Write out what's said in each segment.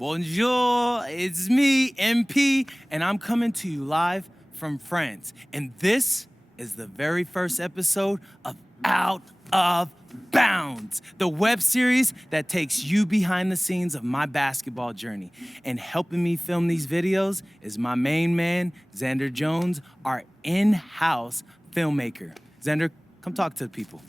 Bonjour, it's me, MP, and I'm coming to you live from France. And this is the very first episode of Out of Bounds, the web series that takes you behind the scenes of my basketball journey. And helping me film these videos is my main man, Xander Jones, our in-house filmmaker. Xander, come talk to the people.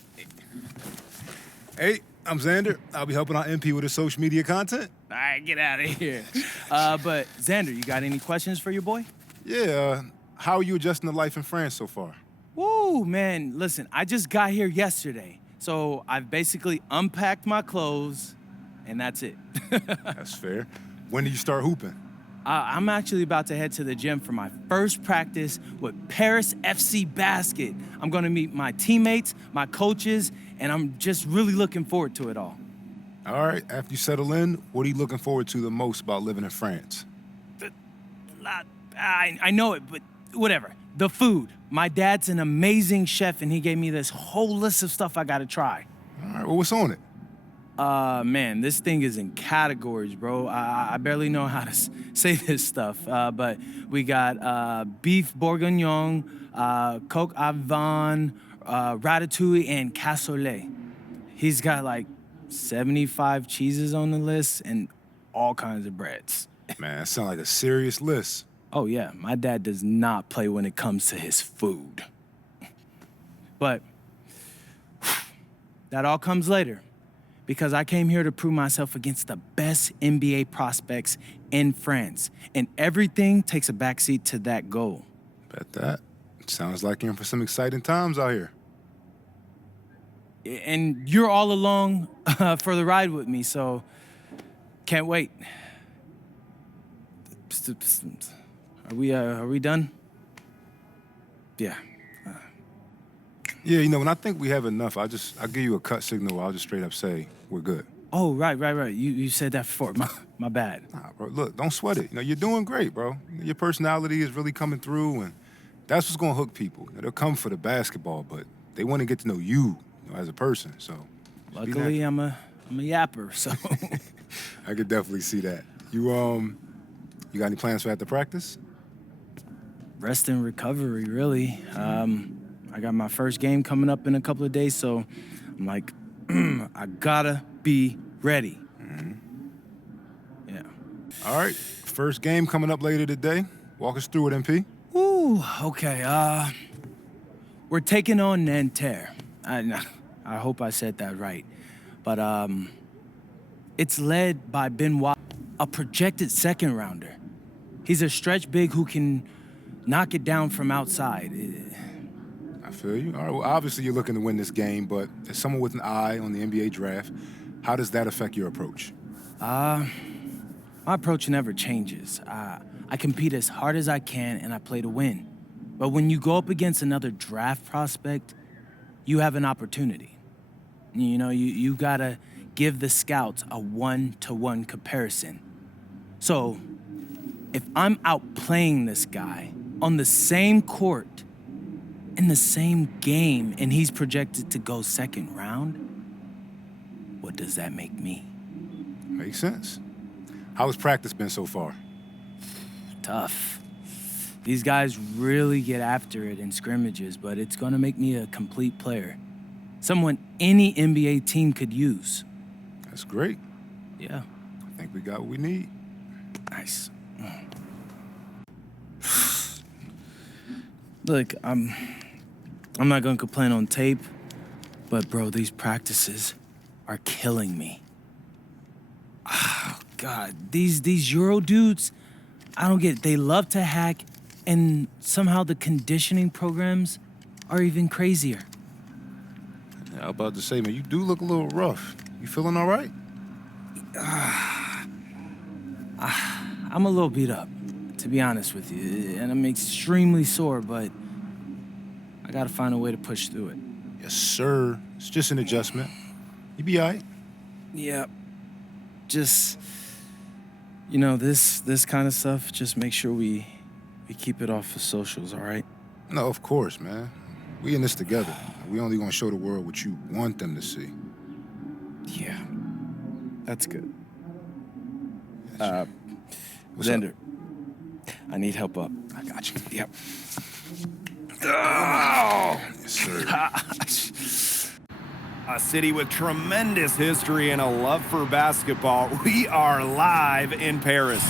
Hey, I'm Xander. I'll be helping out MP with his social media content. All right, get out of here. But Xander, you got any questions for your boy? Yeah, how are you adjusting to life in France so far? Woo, man, listen, I just got here yesterday. So I've basically unpacked my clothes, and that's it. That's fair. When do you start hooping? I'm actually about to head to the gym for my first practice with Paris FC Basket. I'm gonna meet my teammates, my coaches, and I'm just really looking forward to it all. All right, after you settle in, what are you looking forward to the most about living in France? I know it, but whatever. The food. My dad's an amazing chef, and he gave me this whole list of stuff I gotta try. All right, well, what's on it? Man, this thing is in categories, bro. I barely know how to say this stuff, but we got beef bourguignon, coq au vin, ratatouille, and cassoulet. He's got like 75 cheeses on the list and all kinds of breads. Man, that sounds like a serious list. Oh yeah, my dad does not play when it comes to his food. But that all comes later, because I came here to prove myself against the best NBA prospects in France, and everything takes a backseat to that goal. Bet that. Sounds like you're in for some exciting times out here. And you're all along for the ride with me, so can't wait. Are we done? Yeah. Yeah, you know, when I think we have enough, I'll give you a cut signal. I'll just straight up say we're good. Oh, right. You said that before. My bad. Nah, bro, look, don't sweat it. You know, you're doing great, bro. Your personality is really coming through, and that's what's gonna hook people. You know, they'll come for the basketball, but they want to get to know you, as a person. So, luckily, I'm a yapper, so. I could definitely see that. You got any plans for after practice? Rest and recovery, really. I got my first game coming up in a couple of days, so I'm like, I gotta be ready. Mm-hmm. Yeah. All right, first game coming up later today. Walk us through it, MP. Ooh, okay. We're taking on Nanterre. I hope I said that right. But it's led by Benoit, a projected second rounder. He's a stretch big who can knock it down from outside. I feel you. All right, well, obviously you're looking to win this game, but as someone with an eye on the NBA draft, how does that affect your approach? My approach never changes. I compete as hard as I can, and I play to win. But when you go up against another draft prospect, you have an opportunity. You know, you gotta give the scouts a one-to-one comparison. So, if I'm outplaying this guy on the same court, in the same game, and he's projected to go second round, what does that make me? Makes sense. How has practice been so far? Tough. These guys really get after it in scrimmages, but it's gonna make me a complete player. Someone any NBA team could use. That's great. Yeah. I think we got what we need. Nice. Look, I'm not gonna complain on tape, but bro, these practices are killing me. Oh, God, these Euro dudes, I don't get it. They love to hack, and somehow the conditioning programs are even crazier. Yeah, I was about to say, man, you do look a little rough. You feeling all right? I'm a little beat up, to be honest with you, and I'm extremely sore, but I gotta find a way to push through it. Yes, sir. It's just an adjustment. You be all right. Yeah. Just, you know, this kind of stuff, just make sure we keep it off the socials, all right? No, of course, man. We in this together. We only gonna show the world what you want them to see. Yeah. That's good. What's Xander, I need help up. I got you. Yep. Oh! Yes, sir. A city with tremendous history and a love for basketball. We are live in Paris.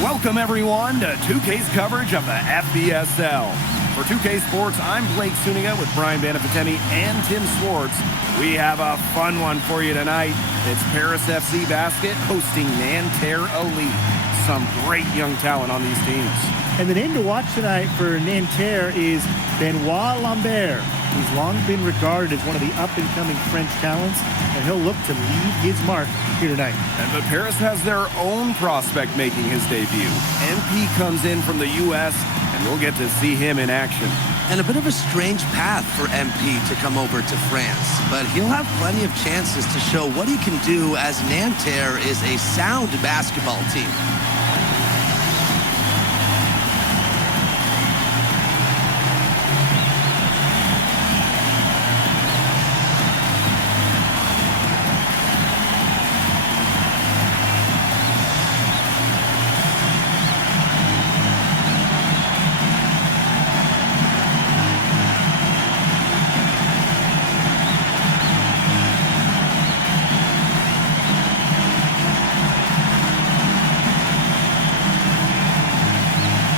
Welcome, everyone, to 2K's coverage of the FBSL. For 2K Sports, I'm Blake Suniga with Brian Banafitemi and Tim Swartz. We have a fun one for you tonight. It's Paris FC Basket hosting Nanterre Elite. Some great young talent on these teams. And the name to watch tonight for Nanterre is Benoit Lambert. He's long been regarded as one of the up-and-coming French talents, and he'll look to leave his mark here tonight. But Paris has their own prospect making his debut. MP comes in from the U.S., and we'll get to see him in action. And a bit of a strange path for MP to come over to France, but he'll have plenty of chances to show what he can do as Nanterre is a sound basketball team.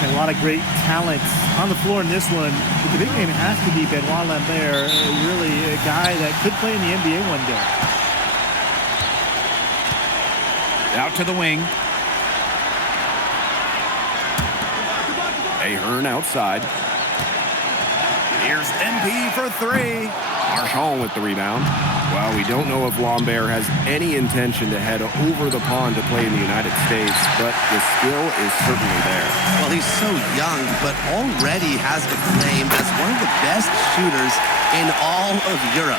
A lot of great talent on the floor in this one. But the big name has to be Benoit Lambert, really a guy that could play in the NBA one day. Out to the wing. Ahern outside. Here's MP for three. Marchand with the rebound. Well, we don't know if Lambert has any intention to head over the pond to play in the United States, but the skill is certainly there. Well, he's so young, but already has a claim as one of the best shooters in all of Europe.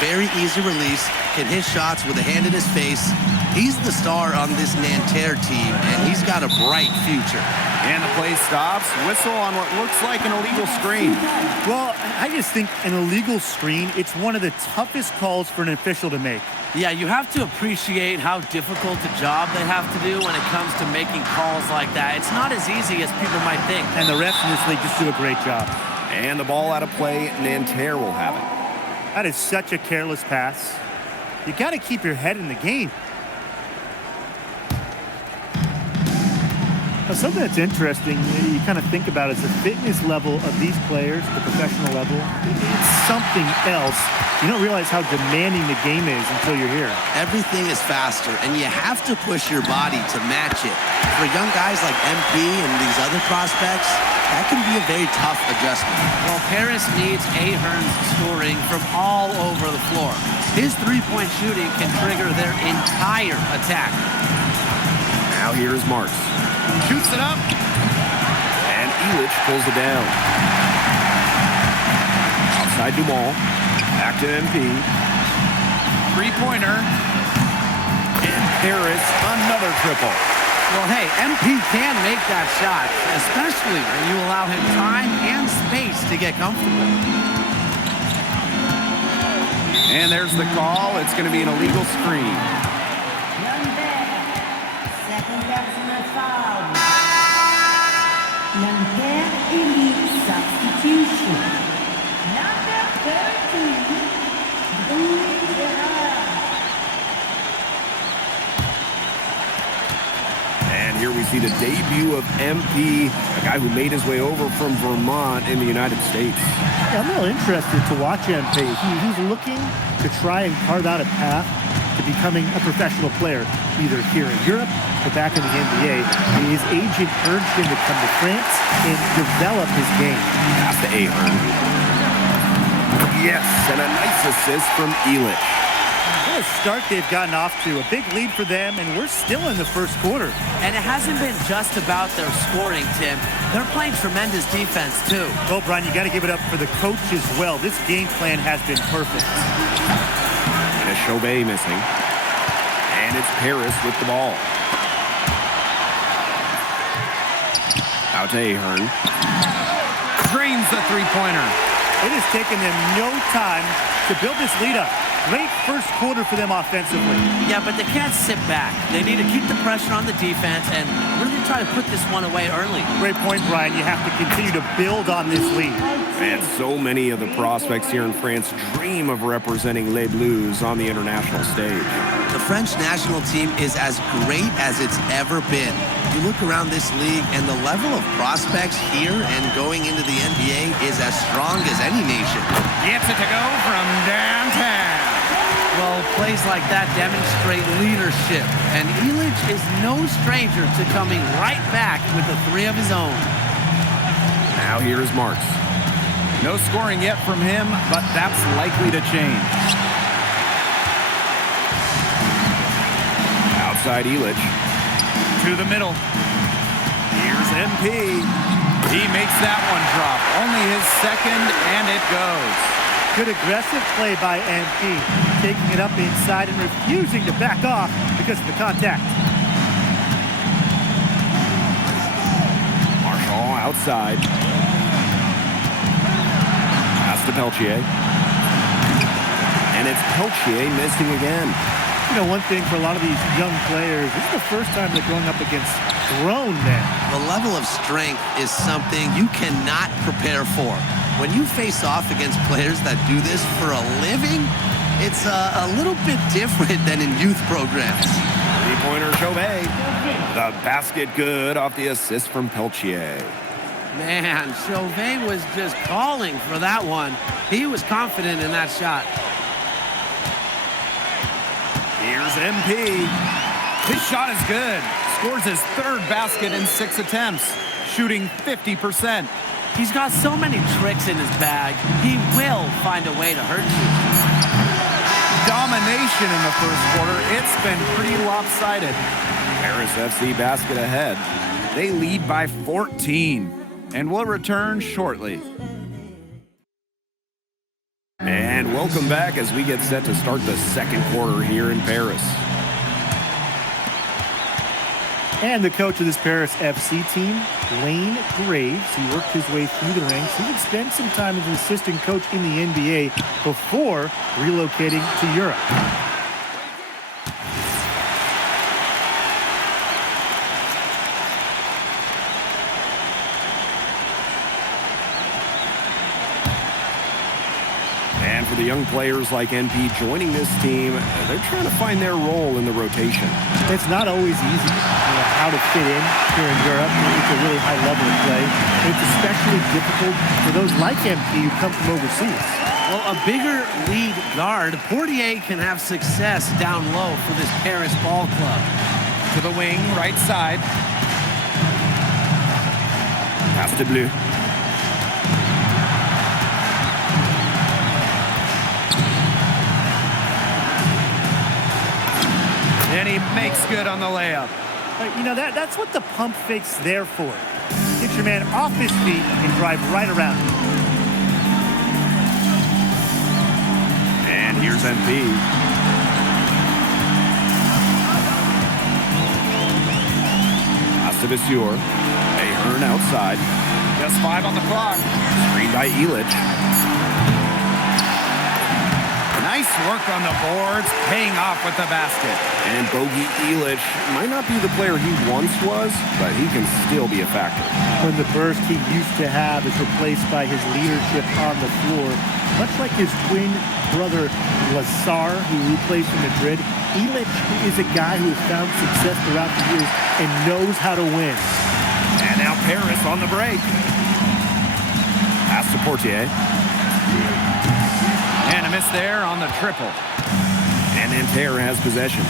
Very easy release, can hit shots with a hand in his face. He's the star on this Nanterre team, and he's got a bright future. And the play stops. Whistle on what looks like an illegal screen. Well, I just think an illegal screen, it's one of the toughest calls for an official to make. Yeah, you have to appreciate how difficult a job they have to do when it comes to making calls like that. It's not as easy as people might think. And the refs in this league just do a great job. And the ball out of play, Nanterre will have it. That is such a careless pass. You got to keep your head in the game. Now, something that's interesting, you kind of think about is the fitness level of these players, the professional level. It's something else. You don't realize how demanding the game is until you're here. Everything is faster, and you have to push your body to match it. For young guys like MP and these other prospects, that can be a very tough adjustment. Well, Paris needs Ahern's scoring from all over the floor. His three-point shooting can trigger their entire attack. Now here's Marks. Shoots it up. And Elich pulls it down. Outside Dumont. Back to MP. Three-pointer. And Paris, another triple. Well, hey, MP can make that shot, especially when you allow him time and space to get comfortable. And there's the call. It's going to be an illegal screen. Second personal foul. Nanterre Elite substitution. Number 13. And here we see the debut of MP, a guy who made his way over from Vermont in the United States. Yeah, I'm real interested to watch MP. He's looking to try and carve out a path to becoming a professional player, either here in Europe or back in the NBA. His agent urged him to come to France and develop his game. Pass to Ahern. Yes, and a nice assist from Elich. What a start they've gotten off to. A big lead for them, and we're still in the first quarter. And it hasn't been just about their scoring, Tim. They're playing tremendous defense, too. Well, Brian, you got to give it up for the coach as well. This game plan has been perfect. And a Chauvet missing. And it's Paris with the ball. Out to Ahern. Drains the three-pointer. It has taken them no time to build this lead up. Great first quarter for them offensively. Yeah, but they can't sit back. They need to keep the pressure on the defense and really try to put this one away early. Great point, Brian. You have to continue to build on this lead. And so many of the prospects here in France dream of representing Les Bleus on the international stage. The French national team is as great as it's ever been. You look around this league, and the level of prospects here and going into the NBA is as strong as any nation. Gets it to go from downtown. Well, plays like that demonstrate leadership, and Illich is no stranger to coming right back with the three of his own. Now here's Marks. No scoring yet from him, but that's likely to change. Outside Illich. To the middle. Here's MP. He makes that one drop. Only his second, and it goes. Good aggressive play by MP, taking it up inside and refusing to back off because of the contact. Marshall outside. Pass to Peltier. And it's Peltier missing again. You know, one thing for a lot of these young players, this is the first time they're going up against grown men. The level of strength is something you cannot prepare for. When you face off against players that do this for a living, it's a little bit different than in youth programs. Three-pointer Chauvet. The basket good off the assist from Peltier. Man, Chauvet was just calling for that one. He was confident in that shot. Here's MP. His shot is good. Scores his third basket in 6 attempts, shooting 50%. He's got so many tricks in his bag. He will find a way to hurt you. Domination in the first quarter. It's been pretty lopsided. Paris FC basket ahead. They lead by 14 and will return shortly. And welcome back as we get set to start the second quarter here in Paris. And the coach of this Paris FC team, Wayne Graves, he worked his way through the ranks. He would spend some time as an assistant coach in the NBA before relocating to Europe. And for the young players like NP joining this team, they're trying to find their role in the rotation. It's not always easy, how to fit in here in Europe. It's a really high level of play. It's especially difficult for those like MP who come from overseas. Well, a bigger lead guard, Portier can have success down low for this Paris ball club. To the wing, right side. Pass to Bleu. And he makes good on the layup. You know, that's what the pump fake's there for. Get your man off his feet and drive right around him. And here's MP. Pass to Vasseur. Ahern outside. Just 5 on the clock. Screened by Illich. Nice work on the boards, paying off with the basket. And Bogey Illich might not be the player he once was, but he can still be a factor. When the burst he used to have is replaced by his leadership on the floor, much like his twin brother Lazar, who plays for Madrid, Illich is a guy who has found success throughout the years and knows how to win. And now Paris on the break. Pass to Portier. And a miss there on the triple. And Nanterre has possession.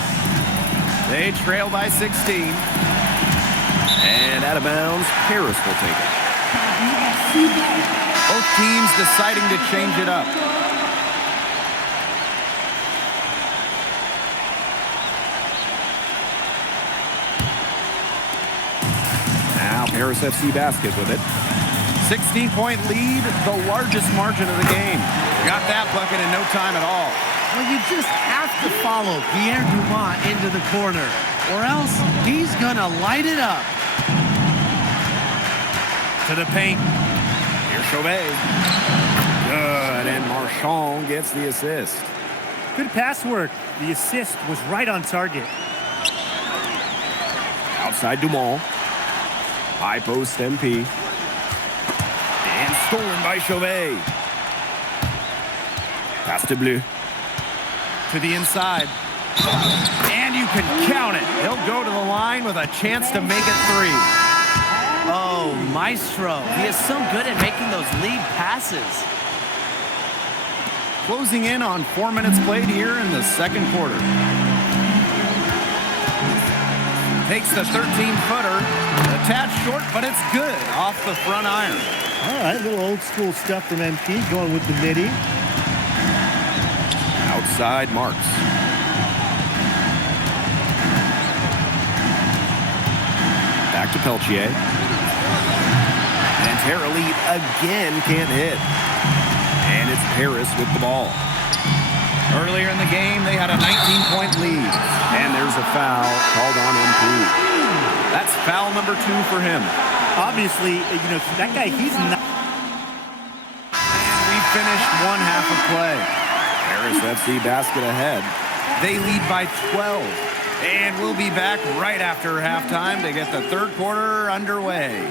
They trail by 16. And out of bounds, Paris will take it. Both teams deciding to change it up. Now Paris FC basket with it. 16-point lead, the largest margin of the game. Got that bucket in no time at all. Well, you just have to follow Pierre Dumont into the corner, or else he's gonna light it up. To the paint. Here's Chauvet. Good, and Marchand gets the assist. Good pass work. The assist was right on target. Outside Dumont. High post MP. And stolen by Chauvet. Pass to Bleu. To the inside. And you can count it. He'll go to the line with a chance to make it 3. Oh, Maestro. He is so good at making those lead passes. Closing in on 4 minutes played here in the second quarter. Takes the 13-footer. A tad short, but it's good off the front iron. All right, little old school stuff from MP, going with the midi. Outside Marks. Back to Peltier. And Terra lead again can't hit. And it's Paris with the ball. Earlier in the game, they had a 19-point lead. And there's a foul called on MP. That's foul number 2 for him. Obviously, that guy, he's not. And we finished one half of play. Paris FC basket ahead. They lead by 12. And we'll be back right after halftime to get the third quarter underway.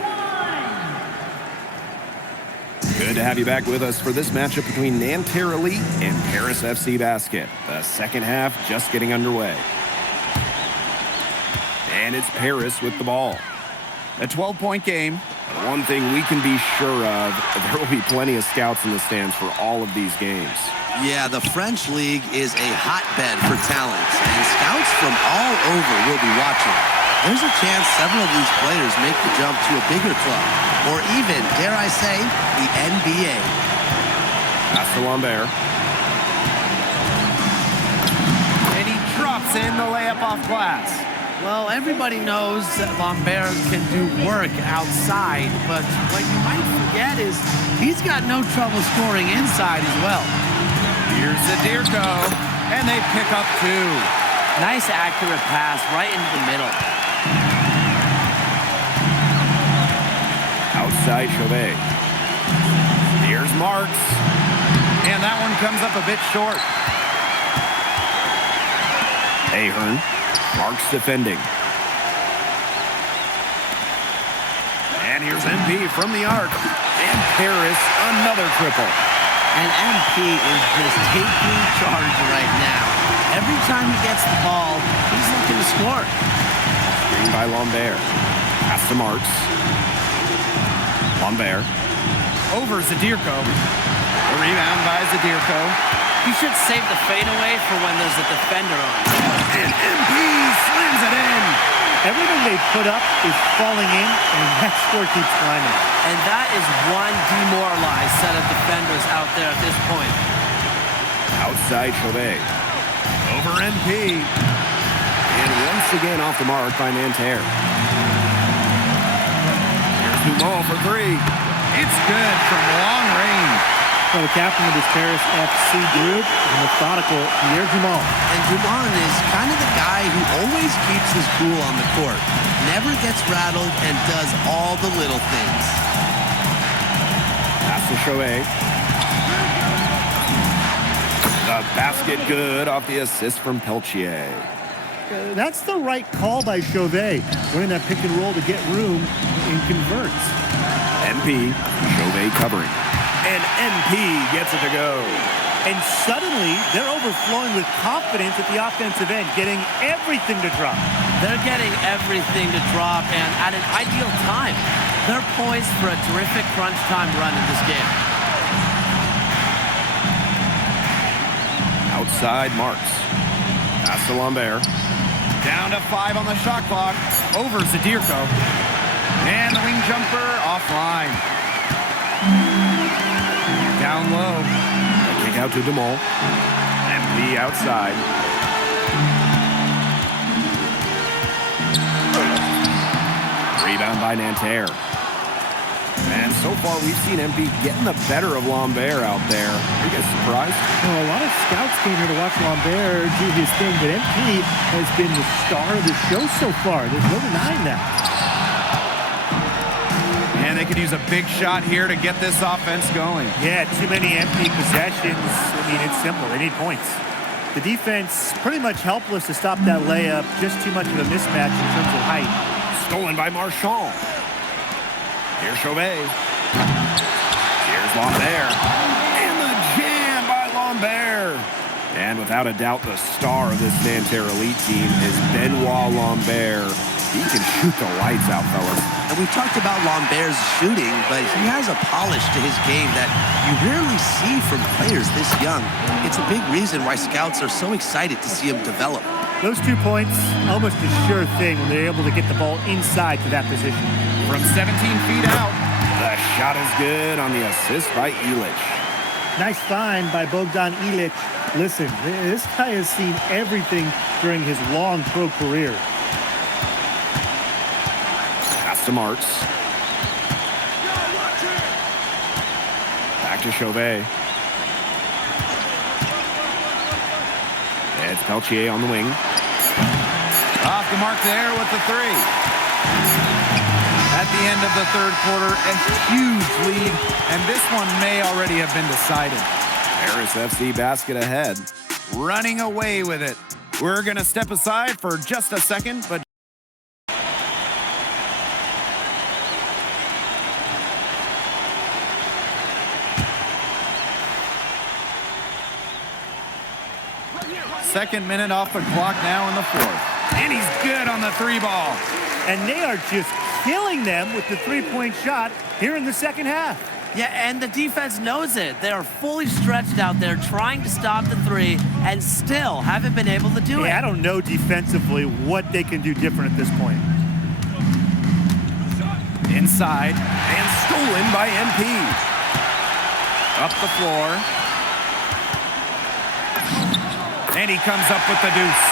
Good to have you back with us for this matchup between Nanterre Elite and Paris FC Basket. The second half just getting underway. And it's Paris with the ball. A 12-point game. But one thing we can be sure of, there will be plenty of scouts in the stands for all of these games. Yeah, the French League is a hotbed for talent, and scouts from all over will be watching. There's a chance several of these players make the jump to a bigger club, or even, dare I say, the NBA. Pass to Lambert. And he drops in the layup off glass. Well, everybody knows that Lambert can do work outside, but what you might forget is he's got no trouble scoring inside as well. Here's Zadirko, and they pick up 2. Nice accurate pass right into the middle. Outside Chauvet. Here's Marks. And that one comes up a bit short. Ahern. Marks defending. And here's MP from the arc. And Paris, another triple. And MP is just taking charge right now. Every time he gets the ball, he's looking to score. Screen by Lambert. Pass to Marks. Lambert. Over Zadirko. A rebound by Zadirko. He should save the fadeaway for when there's a defender on. And MP slams it in. Everything they put up is falling in, and that score keeps climbing. And that is one demoralized set of defenders out there at this point. Outside Chauvet. Over MP. And once again off the mark by Nanterre. Here's Dumont for 3. It's good from long range. Well, the captain of this Paris FC group, the methodical Pierre Dumont. And Dumont is kind of the guy who always keeps his cool on the court, never gets rattled, and does all the little things. Pass to Chauvet. The basket good off the assist from Peltier. That's the right call by Chauvet, running that pick and roll to get room and converts. MP, Chauvet covering. And MP gets it to go. And suddenly, they're overflowing with confidence at the offensive end, getting everything to drop. They're getting everything to drop, and at an ideal time. They're poised for a terrific crunch time run in this game. Outside Marks. Pass to Lambert. Down to 5 on the shot clock. Over Zadirko. And the wing jumper offline. Down low. A kick out to Dumont. MP outside. Rebound by Nanterre. And so far, we've seen MP getting the better of Lambert out there. Are you guys surprised? Well, a lot of scouts came here to watch Lambert do his thing, but MP has been the star of the show so far. There's no denying that. And they could use a big shot here to get this offense going. Yeah, too many MP possessions. I mean, it's simple. They need points. The defense pretty much helpless to stop that layup. Just too much of a mismatch in terms of height. Stolen by Marchand. Here's Chauvet. Here's Lambert. And the jam by Lambert. And without a doubt, the star of this Nanterre Elite team is Benoit Lambert. He can shoot the lights out, fellas. And we've talked about Lambert's shooting, but he has a polish to his game that you rarely see from players this young. It's a big reason why scouts are so excited to see him develop. Those 2 points, almost a sure thing when they're able to get the ball inside to that position. From 17 feet out, the shot is good on the assist by Illich. Nice find by Bogdan Illich. Listen, this guy has seen everything during his long pro career. Pass to Marks. Back to Chauvet. It's Peltier on the wing. Off the mark there with the three. At the end of the third quarter, a huge lead, and this one may already have been decided. Paris FC basket ahead. Running away with it. We're going to step aside for just a second, but second minute off the clock now in the fourth. And he's good on the three ball. And they are just killing them with the three-point shot here in the second half. Yeah, and the defense knows it. They are fully stretched out there trying to stop the three and still haven't been able to do it. I don't know defensively what they can do different at this point. Inside and stolen by MP. Up the floor. And he comes up with the deuce.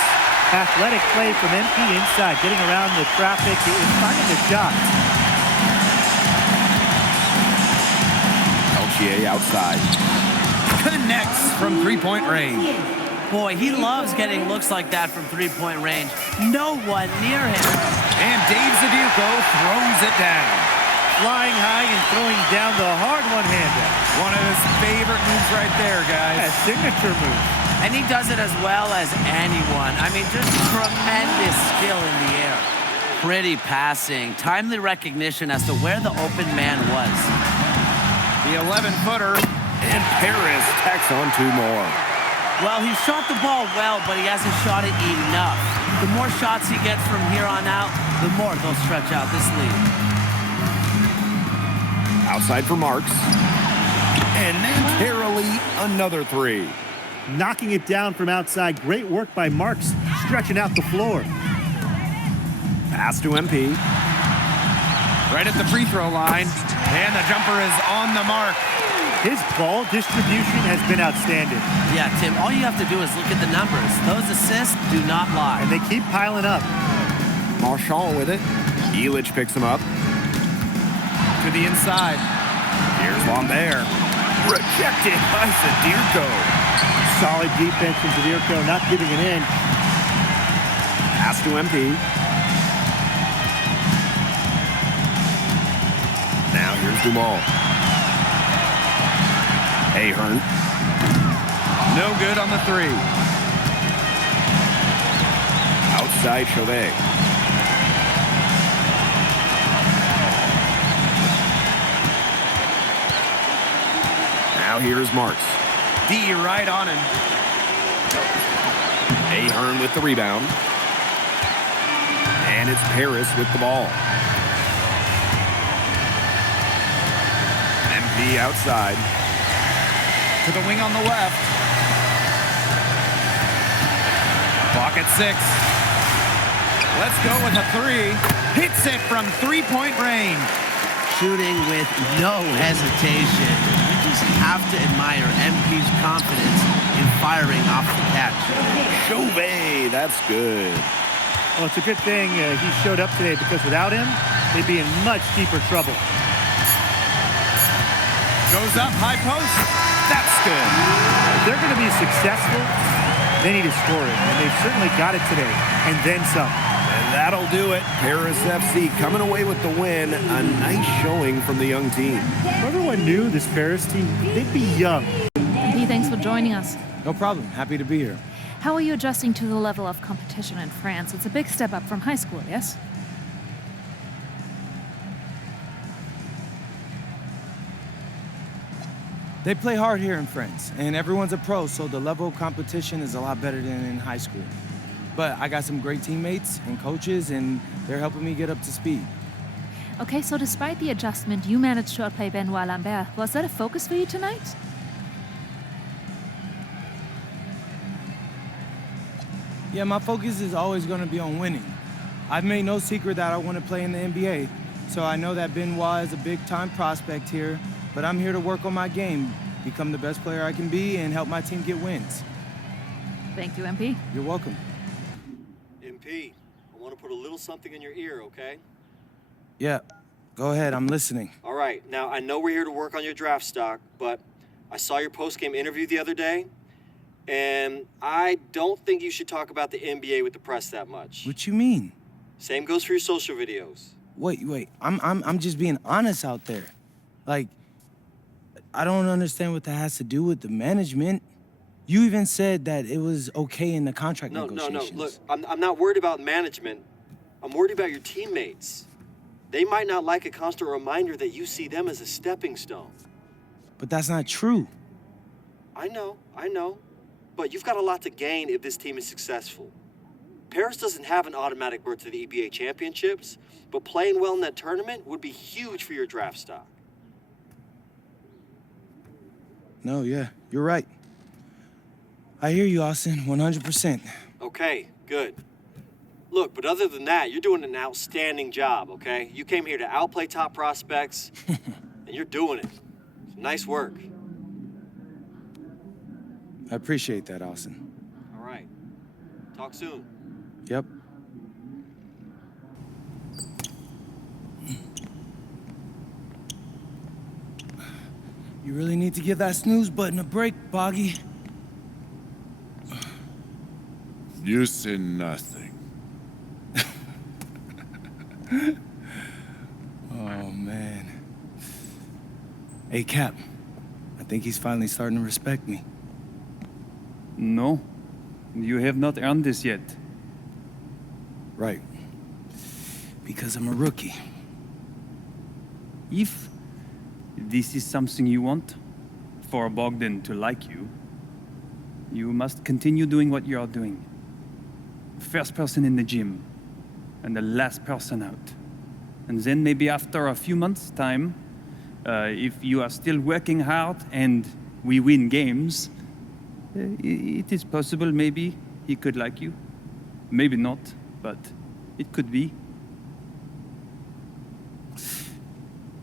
Athletic play from MP inside, getting around the traffic and finding the shot. Peltier outside. Connects from three-point range. Boy, he loves getting looks like that from three-point range. No one near him. And Dave Zadirko throws it down. Flying high and throwing down the hard one-hander. One of his favorite moves right there, guys. Yeah, signature move. And he does it as well as anyone. I mean, just tremendous skill in the air. Pretty passing, timely recognition as to where the open man was. The 11-footer. And Paris tacks on two more. Well, he shot the ball well, but he hasn't shot it enough. The more shots he gets from here on out, the more they'll stretch out this lead. Outside for Marks. And Nanterre another three. Knocking it down from outside. Great work by Marks, stretching out the floor. Pass to MP. Right at the free throw line. And the jumper is on the mark. His ball distribution has been outstanding. Yeah, Tim, all you have to do is look at the numbers. Those assists do not lie. And they keep piling up. Marchand with it. Illich picks him up. To the inside. Here's Lambert. Rejected by Zadirko. Solid defense from Zadirko, not giving it in. Pass to MP. Now here's Dumal. Ahern. No good on the three. Outside Chauvet. Now here's Marks. D right on him. Ahern with the rebound. And it's Paris with the ball. MP outside. To the wing on the left. Clock at 6. Let's go with a three. Hits it from three-point range. Shooting with no hesitation. You just have to admire MP's confidence in firing off the catch. Chauvet, that's good. Well, it's a good thing he showed up today because without him, they'd be in much deeper trouble. Goes up, high post. That's good. If they're going to be successful, they need to score it. And they've certainly got it today. And then some. And that'll do it. Paris FC coming away with the win. A nice showing from the young team. Everyone knew this Paris team, they'd be young. Hey, thanks for joining us. No problem. Happy to be here. How are you adjusting to the level of competition in France? It's a big step up from high school, yes? They play hard here in France, and everyone's a pro, so the level of competition is a lot better than in high school. But I got some great teammates and coaches, and they're helping me get up to speed. Okay, so despite the adjustment, you managed to outplay Benoit Lambert. Was that a focus for you tonight? Yeah, my focus is always going to be on winning. I've made no secret that I want to play in the NBA, so I know that Benoit is a big-time prospect here, but I'm here to work on my game, become the best player I can be, and help my team get wins. Thank you, MP. You're welcome. MP, I want to put a little something in your ear, okay? Yeah, go ahead, I'm listening. All right, now I know we're here to work on your draft stock, but I saw your post-game interview the other day, and I don't think you should talk about the NBA with the press that much. What you mean? Same goes for your social videos. Wait, I'm just being honest out there. Like, I don't understand what that has to do with the management. You even said that it was okay in the contract negotiations. No, look, I'm not worried about management. I'm worried about your teammates. They might not like a constant reminder that you see them as a stepping stone. But that's not true. I know. But you've got a lot to gain if this team is successful. Paris doesn't have an automatic berth to the EBA championships, but playing well in that tournament would be huge for your draft stock. No, yeah, you're right. I hear you, Austin, 100%. Okay, good. Look, but other than that, you're doing an outstanding job, okay? You came here to outplay top prospects, and you're doing it. Nice work. I appreciate that, Austin. All right. Talk soon. Yep. You really need to give that snooze button a break, Boggy. You say nothing. Oh, man. Hey, Cap. I think he's finally starting to respect me. No, you have not earned this yet. Right. Because I'm a rookie. If this is something you want, for Bogdan to like you, you must continue doing what you are doing. First person in the gym, and the last person out. And then maybe after a few months' time, if you are still working hard and we win games, it is possible maybe he could like you. Maybe not, but it could be.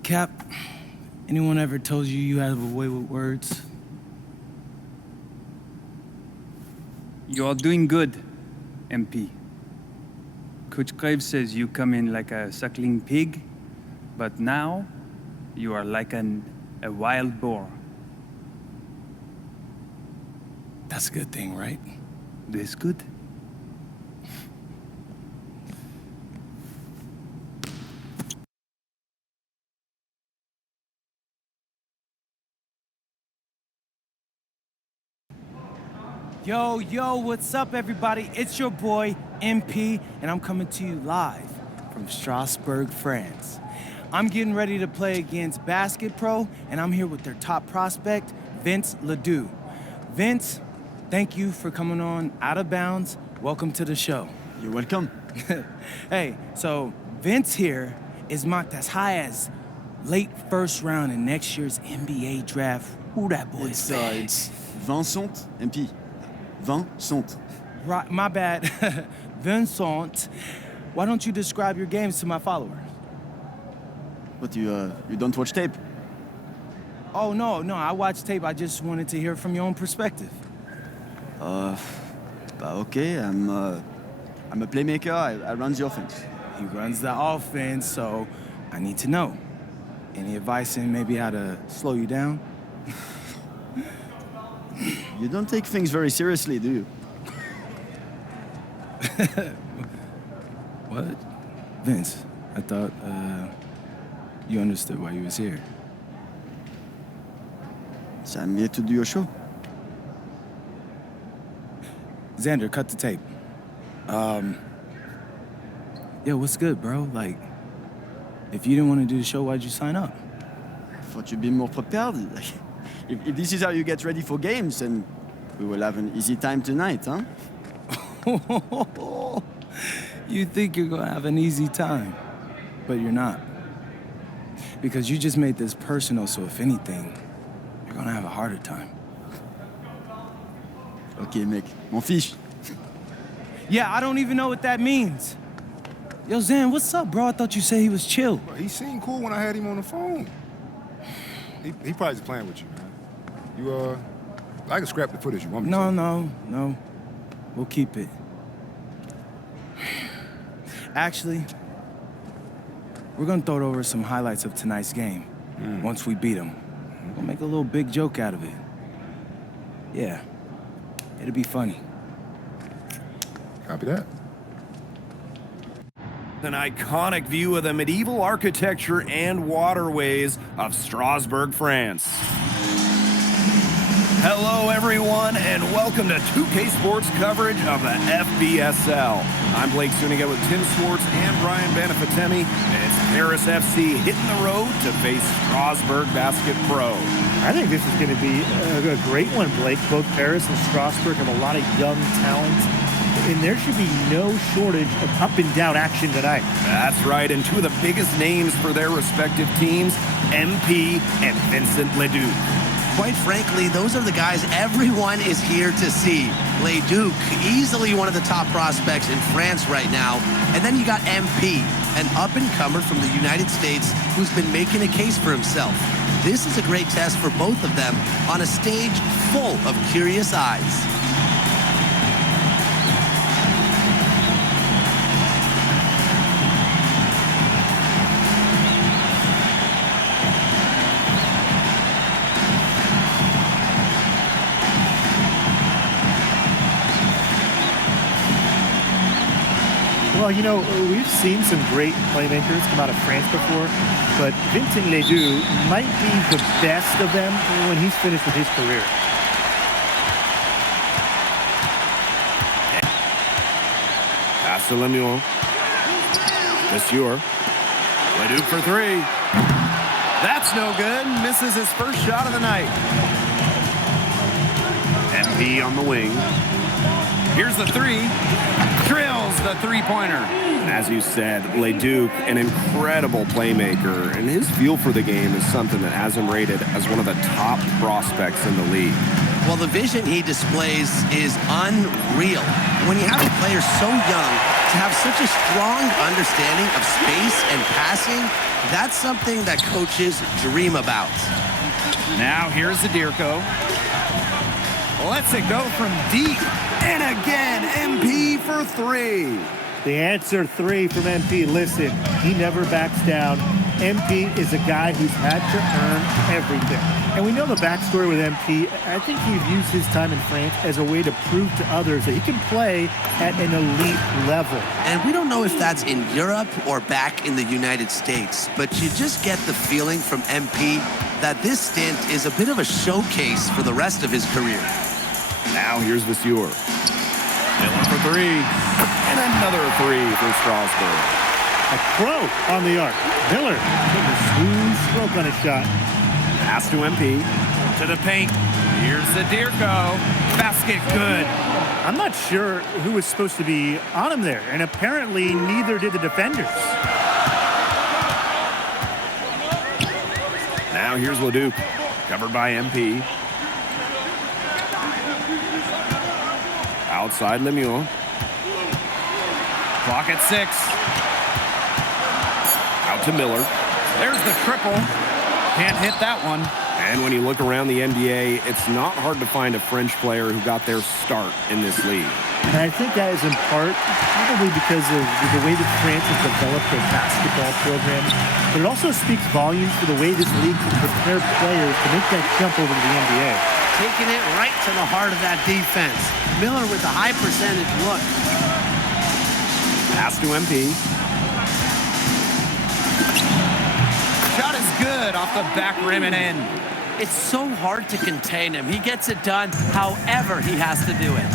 Cap, anyone ever told you you have a way with words? You are doing good, MP. Coach Graves says you come in like a suckling pig, but now you are like a wild boar. That's a good thing, right? That's good. Yo, what's up, everybody? It's your boy, MP, and I'm coming to you live from Strasbourg, France. I'm getting ready to play against Basket Pro, and I'm here with their top prospect, Vince Ledoux. Vince, thank you for coming on Out of Bounds. Welcome to the show. You're welcome. Hey, so Vince here is mocked as high as late first round in next year's NBA draft. Who that boy is? It's Vincent, MP. Vincent. Right, my bad. Vincent. Why don't you describe your games to my followers? But you don't watch tape? Oh, no, I watch tape. I just wanted to hear from your own perspective. Okay, I'm a playmaker. I run the offense. He runs the offense, so I need to know. Any advice in maybe how to slow you down? You don't take things very seriously, do you? What? Vince, I thought, you understood why you was here. So I'm here to do your show. Xander, cut the tape. Yo, what's good, bro? Like, if you didn't want to do the show, why'd you sign up? Thought you'd be more prepared. If this is how you get ready for games, then we will have an easy time tonight, huh? You think you're gonna have an easy time, but you're not. Because you just made this personal, so if anything, you're gonna have a harder time. Okay, mec, m'en fiche. Yeah, I don't even know what that means. Yo, Zan, what's up, bro? I thought you said he was chill. Bro, he seemed cool when I had him on the phone. He probably just playing with you, man. I can scrap the footage you want me to. No. We'll keep it. Actually, we're gonna throw over some highlights of tonight's game. Once we beat them. We'll make a little big joke out of it. Yeah, it'll be funny. Copy that. An iconic view of the medieval architecture and waterways of Strasbourg, France. Hello, everyone, and welcome to 2K Sports coverage of the FBSL. I'm Blake Suniga with Tim Swartz and Brian Banafitemi. It's Paris FC hitting the road to face Strasbourg Basket Pro. I think this is going to be a great one, Blake. Both Paris and Strasbourg have a lot of young talent, and there should be no shortage of up-and-down action tonight. That's right, and two of the biggest names for their respective teams, MP and Vincent Leduc. Quite frankly, those are the guys everyone is here to see. Leduc, easily one of the top prospects in France right now. And then you got MP, an up-and-comer from the United States who's been making a case for himself. This is a great test for both of them on a stage full of curious eyes. Well, you know, we've seen some great playmakers come out of France before, but Vincent Leduc might be the best of them when he's finished with his career. Pass to Lemuel. Monsieur. Leduc for three. That's no good. Misses his first shot of the night. MP on the wing. Here's the three. Drills the three-pointer. And as you said, Leduc, an incredible playmaker, and his feel for the game is something that has him rated as one of the top prospects in the league. Well, the vision he displays is unreal. When you have a player so young to have such a strong understanding of space and passing, that's something that coaches dream about. Now here's Zadirko. Lets it go from deep. And again, MP for three. The answer, three from MP. Listen, he never backs down. MP is a guy who's had to earn everything. And we know the backstory with MP. I think he used his time in France as a way to prove to others that he can play at an elite level. And we don't know if that's in Europe or back in the United States, but you just get the feeling from MP that this stint is a bit of a showcase for the rest of his career. Now here's Vasseur. Miller for three. And another three for Strasbourg. A pro on the arc. Miller taking a smooth stroke on a shot. Pass to MP. To the paint. Here's Zadirko. Basket good. I'm not sure who was supposed to be on him there, and apparently neither did the defenders. Now here's Leduc. Covered by MP. Outside Lemuel. Clock at 6. Out to Miller. There's the triple. Can't hit that one. And when you look around the NBA, it's not hard to find a French player who got their start in this league. And I think that is in part probably because of the way that France has developed their basketball program. But it also speaks volumes for the way this league can prepare players to make that jump over to the NBA. Taking it right to the heart of that defense. Miller with the high percentage look. Pass to MP. Shot is good off the back rim and in. It's so hard to contain him. He gets it done however he has to do it.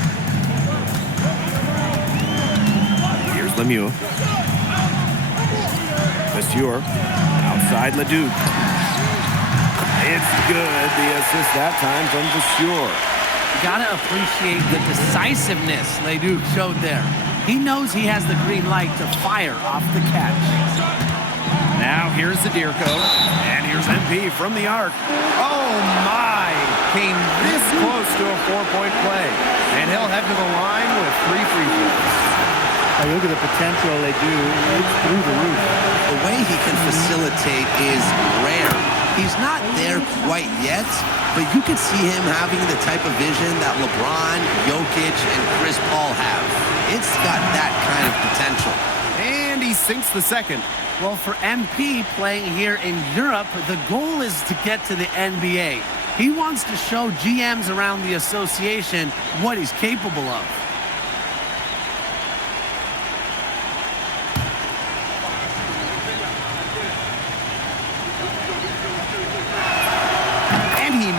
Lemieux. Monsieur. Outside Leduc. It's good. The assist that time from Monsieur. You gotta appreciate the decisiveness Leduc showed there. He knows he has the green light to fire off the catch. Now here's Zadirko. And here's MP from the arc. Oh my! Came this close to a 4-point play. And he'll head to the line with 3 free throws. Look at the potential they do. It's through the roof. The way he can facilitate is rare. He's not there quite yet, but you can see him having the type of vision that LeBron, Jokic, and Chris Paul have. It's got that kind of potential. And he sinks the second. Well, for MP playing here in Europe, the goal is to get to the NBA. He wants to show GMs around the association what he's capable of.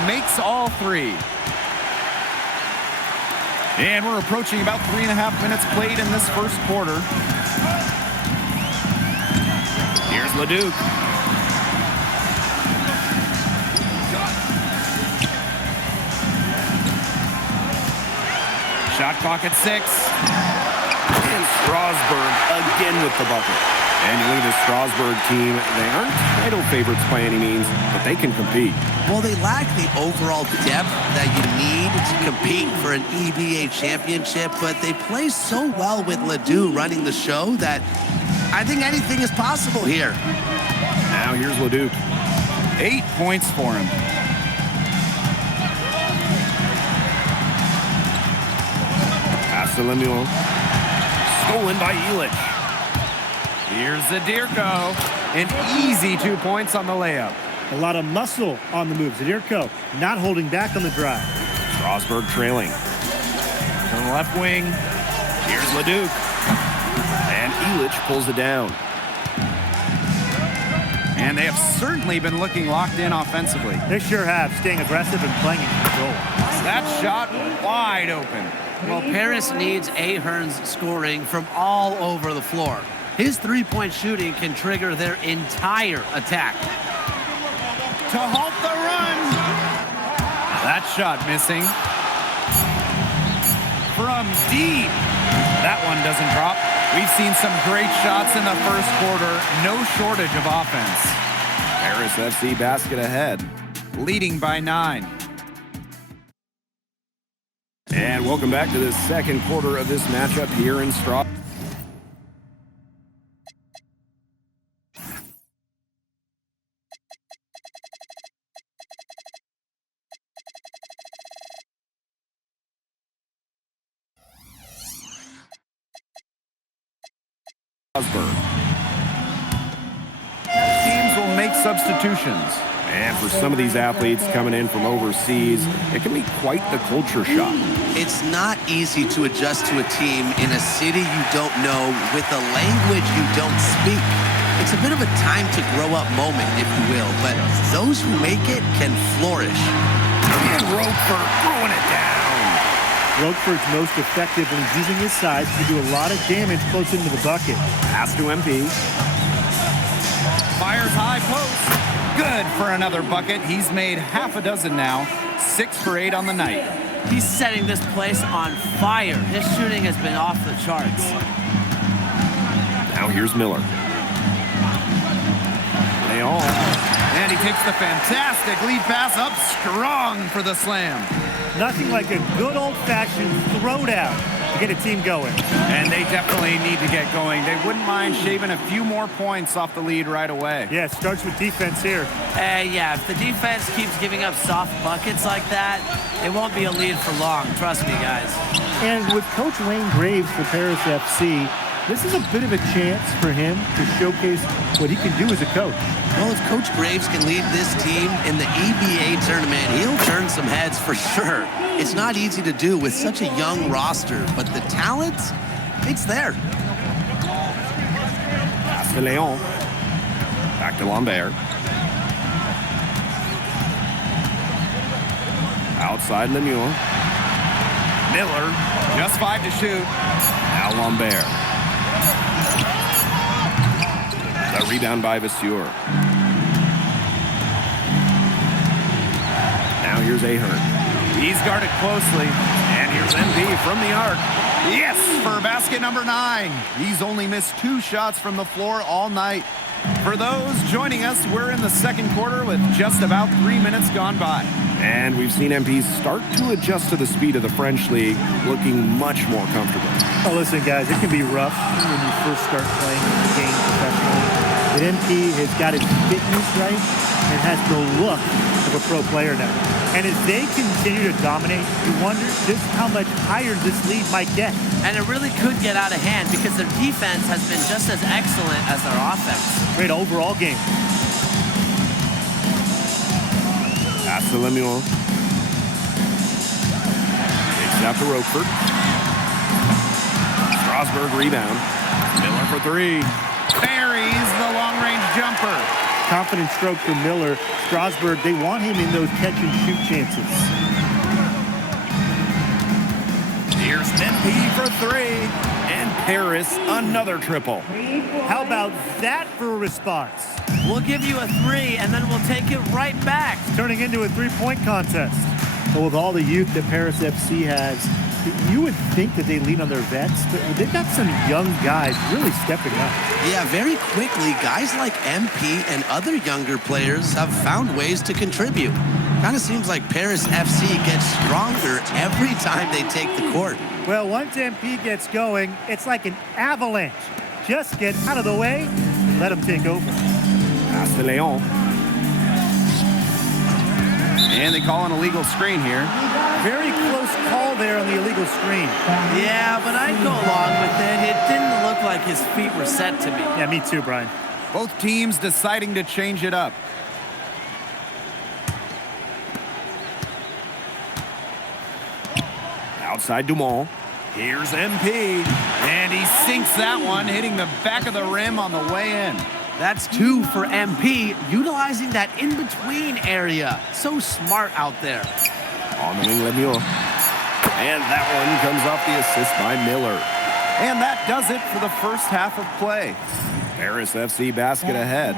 Makes all 3. And we're approaching about 3.5 minutes played in this first quarter. Here's Leduc. Shot clock at 6. And Strasburg again with the bucket. And you look at this Strasburg team, they aren't title favorites by any means, but they can compete. Well, they lack the overall depth that you need to compete for an EBA championship, but they play so well with Ledoux running the show that I think anything is possible here. Now here's Leduc. 8 points for him. Pass to Lemuel. Stolen by Illich. Here's Zadirko. An easy 2 points on the layup. A lot of muscle on the move. Zadirko not holding back on the drive. Strasburg trailing. On the left wing. Here's Leduc. And Illich pulls it down. And they have certainly been looking locked in offensively. They sure have, staying aggressive and playing in control. That shot wide open. Well, Paris needs Ahern's scoring from all over the floor. His three-point shooting can trigger their entire attack. To halt the run. That shot missing. From deep. That one doesn't drop. We've seen some great shots in the first quarter. No shortage of offense. Paris FC basket ahead. Leading by 9. And welcome back to the second quarter of this matchup here in Strasbourg. Teams will make substitutions. And for some of these athletes coming in from overseas, it can be quite the culture shock. It's not easy to adjust to a team in a city you don't know with a language you don't speak. It's a bit of a time to grow up moment, if you will, but those who make it can flourish. And Roquefort throwing it down. Roquefort's most effective when he's using his size to do a lot of damage close into the bucket. Pass to MP. Fires high post. Good for another bucket. He's made half a dozen now. 6 for 8 on the night. He's setting this place on fire. His shooting has been off the charts. Now here's Miller. Leon. And he takes the fantastic lead pass up strong for the slam. Nothing like a good old-fashioned throwdown to get a team going. And they definitely need to get going. They wouldn't mind shaving a few more points off the lead right away. Yeah, it starts with defense here. Yeah, if the defense keeps giving up soft buckets like that, it won't be a lead for long. Trust me, guys. And with Coach Wayne Graves for Paris FC, this is a bit of a chance for him to showcase what he can do as a coach. Well, if Coach Graves can lead this team in the EBA tournament, he'll turn some heads for sure. It's not easy to do with such a young roster, but the talent, it's there. Pass to Leon. Back to Lambert. Outside Lemuel. Miller, just 5 to shoot. Now Lambert. The rebound by Vasseur. Now here's Ahern. He's guarded closely. And here's MP from the arc. Yes, for basket number 9. He's only missed 2 shots from the floor all night. For those joining us, we're in the second quarter with just about 3 minutes gone by. And we've seen MP start to adjust to the speed of the French league, looking much more comfortable. Oh, listen, guys, it can be rough when you first start playing the game professionally. But MP has got his fitness right and has the look of a pro player now. And as they continue to dominate, you wonder just how much higher this lead might get. And it really could get out of hand because their defense has been just as excellent as their offense. Great overall game. Pass to Lemuel. Takes it out to Roquefort. Strasburg rebound. Miller for 3. Buries the long-range jumper. Confident stroke for Miller. Strasburg, they want him in those catch-and-shoot chances. Here's MP for 3. And Paris, another triple. How about that for a response? We'll give you a 3, and then we'll take it right back. Turning into a three-point contest. But with all the youth that Paris FC has, you would think that they lean on their vets, but they've got some young guys really stepping up. Yeah, very quickly, guys like MP and other younger players have found ways to contribute. Kind of seems like Paris FC gets stronger every time they take the court. Well, once MP gets going, it's like an avalanche. Just get out of the way and let them take over. Pass to Leon. And they call an illegal screen here. Very close call there on the illegal screen. Yeah, but I'd go along with it. It didn't look like his feet were set to me. Yeah, me too, Brian. Both teams deciding to change it up. Outside Dumont. Here's MP. And he sinks that one, hitting the back of the rim on the way in. That's 2 for MP, utilizing that in-between area. So smart out there. On the wing, Lemuel. And that one comes off the assist by Miller. And that does it for the first half of play. Paris FC basket ahead,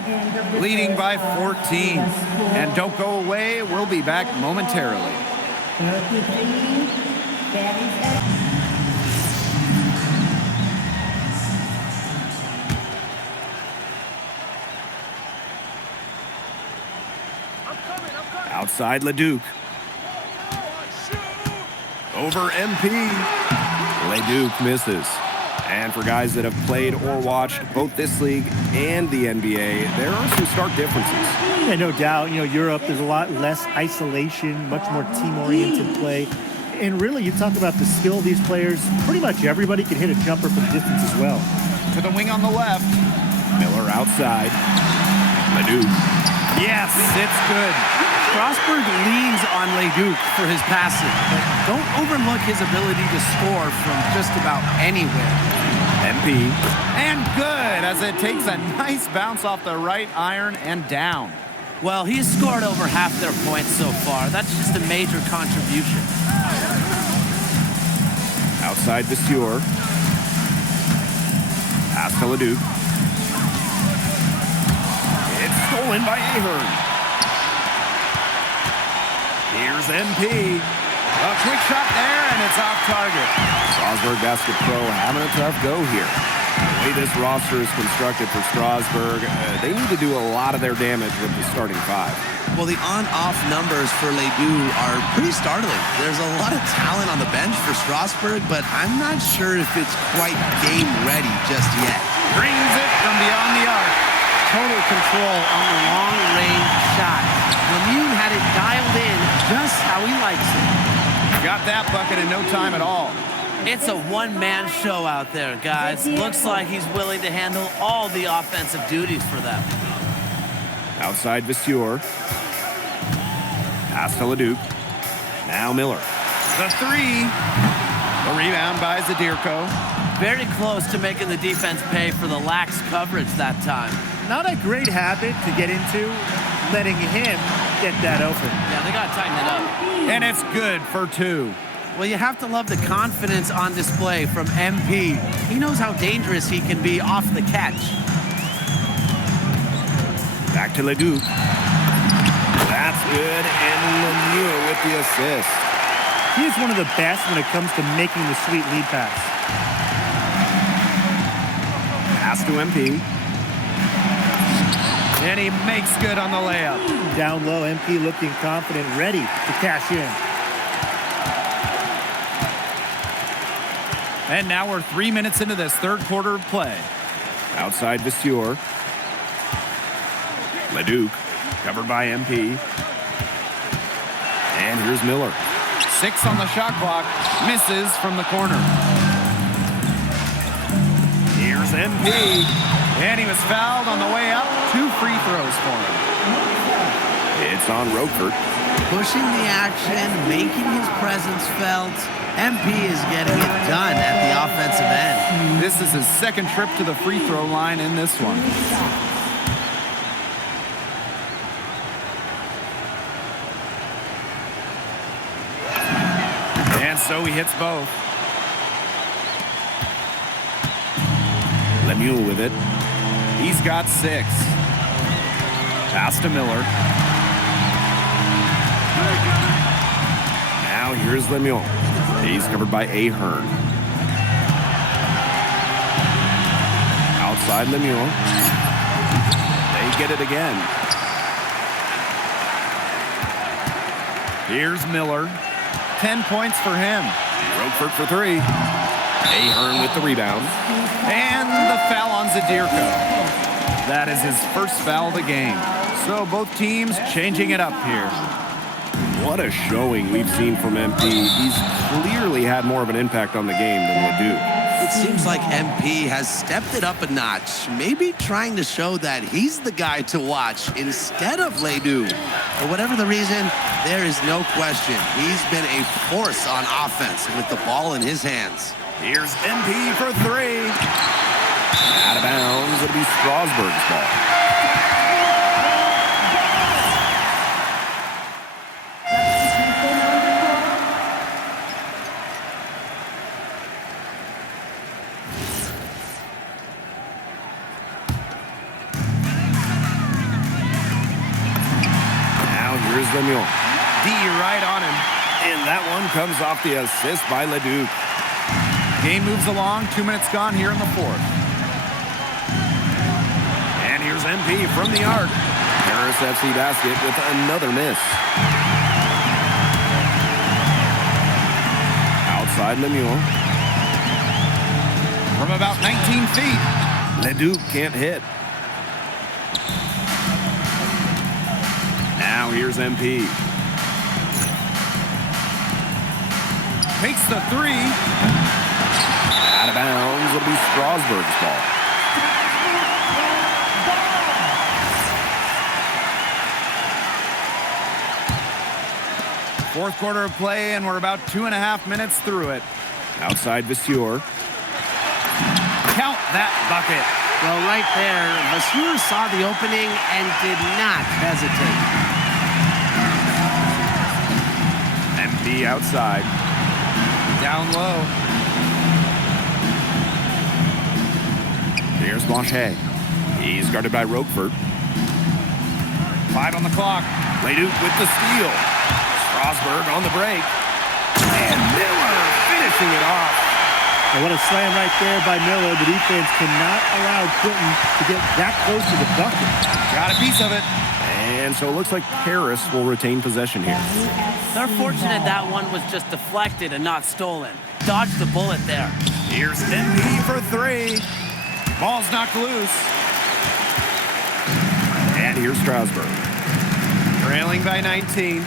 leading by 14. And don't go away, we'll be back momentarily. Outside Leduc. Over MP. Leduc misses. And for guys that have played or watched both this league and the NBA, there are some stark differences. Yeah, no doubt. You know, Europe, there's a lot less isolation, much more team-oriented play. And really, you talk about the skill of these players, pretty much everybody can hit a jumper from distance as well. To the wing on the left. Miller outside. Leduc. Yes, it's good. Strasburg leans on Leduc for his passing, but don't overlook his ability to score from just about anywhere. MP. And good, as it takes a nice bounce off the right iron and down. Well, he's scored over half their points so far. That's just a major contribution. Outside Vasseur. Pass to Leduc. It's stolen by Ahern. Here's MP. A quick shot there, and it's off target. Strasburg Basket Pro having a tough go here. The way this roster is constructed for Strasburg, they need to do a lot of their damage with the starting 5. Well, the on-off numbers for Ledoux are pretty startling. There's a lot of talent on the bench for Strasburg, but I'm not sure if it's quite game ready just yet. Brings it from beyond the arc. Total control on the long-range shot. Lemieux had it dialed in just how he likes it. Got that bucket in no time at all. It's a one-man show out there, guys. Looks like he's willing to handle all the offensive duties for them. Outside Vasseur. Pass to Leduc. Now Miller. The 3. The rebound by Zadirko. Very close to making the defense pay for the lax coverage that time. Not a great habit to get into, letting him get that open. Yeah, they got to tighten it up. And it's good for 2. Well, you have to love the confidence on display from MP. He knows how dangerous he can be off the catch. Back to Leduc. That's good, and Lemieux with the assist. He is one of the best when it comes to making the sweet lead pass. Pass to MP. And he makes good on the layup. Down low, MP looking confident, ready to cash in. And now we're 3 minutes into this third quarter of play. Outside Vasseur. Leduc, covered by MP. And here's Miller. 6 on the shot clock. Misses from the corner. Here's MP. And he was fouled on the way up. 2 free throws for him. It's on Roquefort. Pushing the action, making his presence felt. MP is getting it done at the offensive end. This is his second trip to the free throw line in this one. And so he hits both. Lemieux with it. He's got 6. Pass to Miller. Now here's Lemieux. He's covered by Ahern. Outside Lemieux. They get it again. Here's Miller. 10 points for him. Roquefort for 3. Ahern with the rebound. And the foul on Zadirko. That is his first foul of the game. So both teams changing it up here. What a showing we've seen from MP. He's clearly had more of an impact on the game than Leduc. It seems like MP has stepped it up a notch, maybe trying to show that he's the guy to watch instead of Leduc. For whatever the reason, there is no question he's been a force on offense with the ball in his hands. Here's MP for 3. Out of bounds, it'll be Strasburg's ball. Here's Lemieux. D right on him. And that one comes off the assist by Leduc. Game moves along. 2 minutes gone here in the fourth. And here's MP from the arc. Paris FC basket with another miss. Outside Lemieux. From about 19 feet. Leduc can't hit. Now here's MP. Takes the 3. Out of bounds, it'll be Strasburg's ball. Fourth quarter of play, and we're about 2.5 minutes through it. Outside Vasseur. Count that bucket. Well, right there, Vasseur saw the opening and did not hesitate. MP outside. Down low. Here's Blanchet. He's guarded by Roquefort. 5 on the clock. Leduc with the steal. Strasburg on the break. And Miller finishing it off. And what a slam right there by Miller. The defense cannot allow Quinton to get that close to the bucket. Got a piece of it. And so it looks like Paris will retain possession here. They're fortunate that one was just deflected and not stolen. Dodged the bullet there. Here's MP for 3. Ball's knocked loose. And here's Strasburg. Trailing by 19.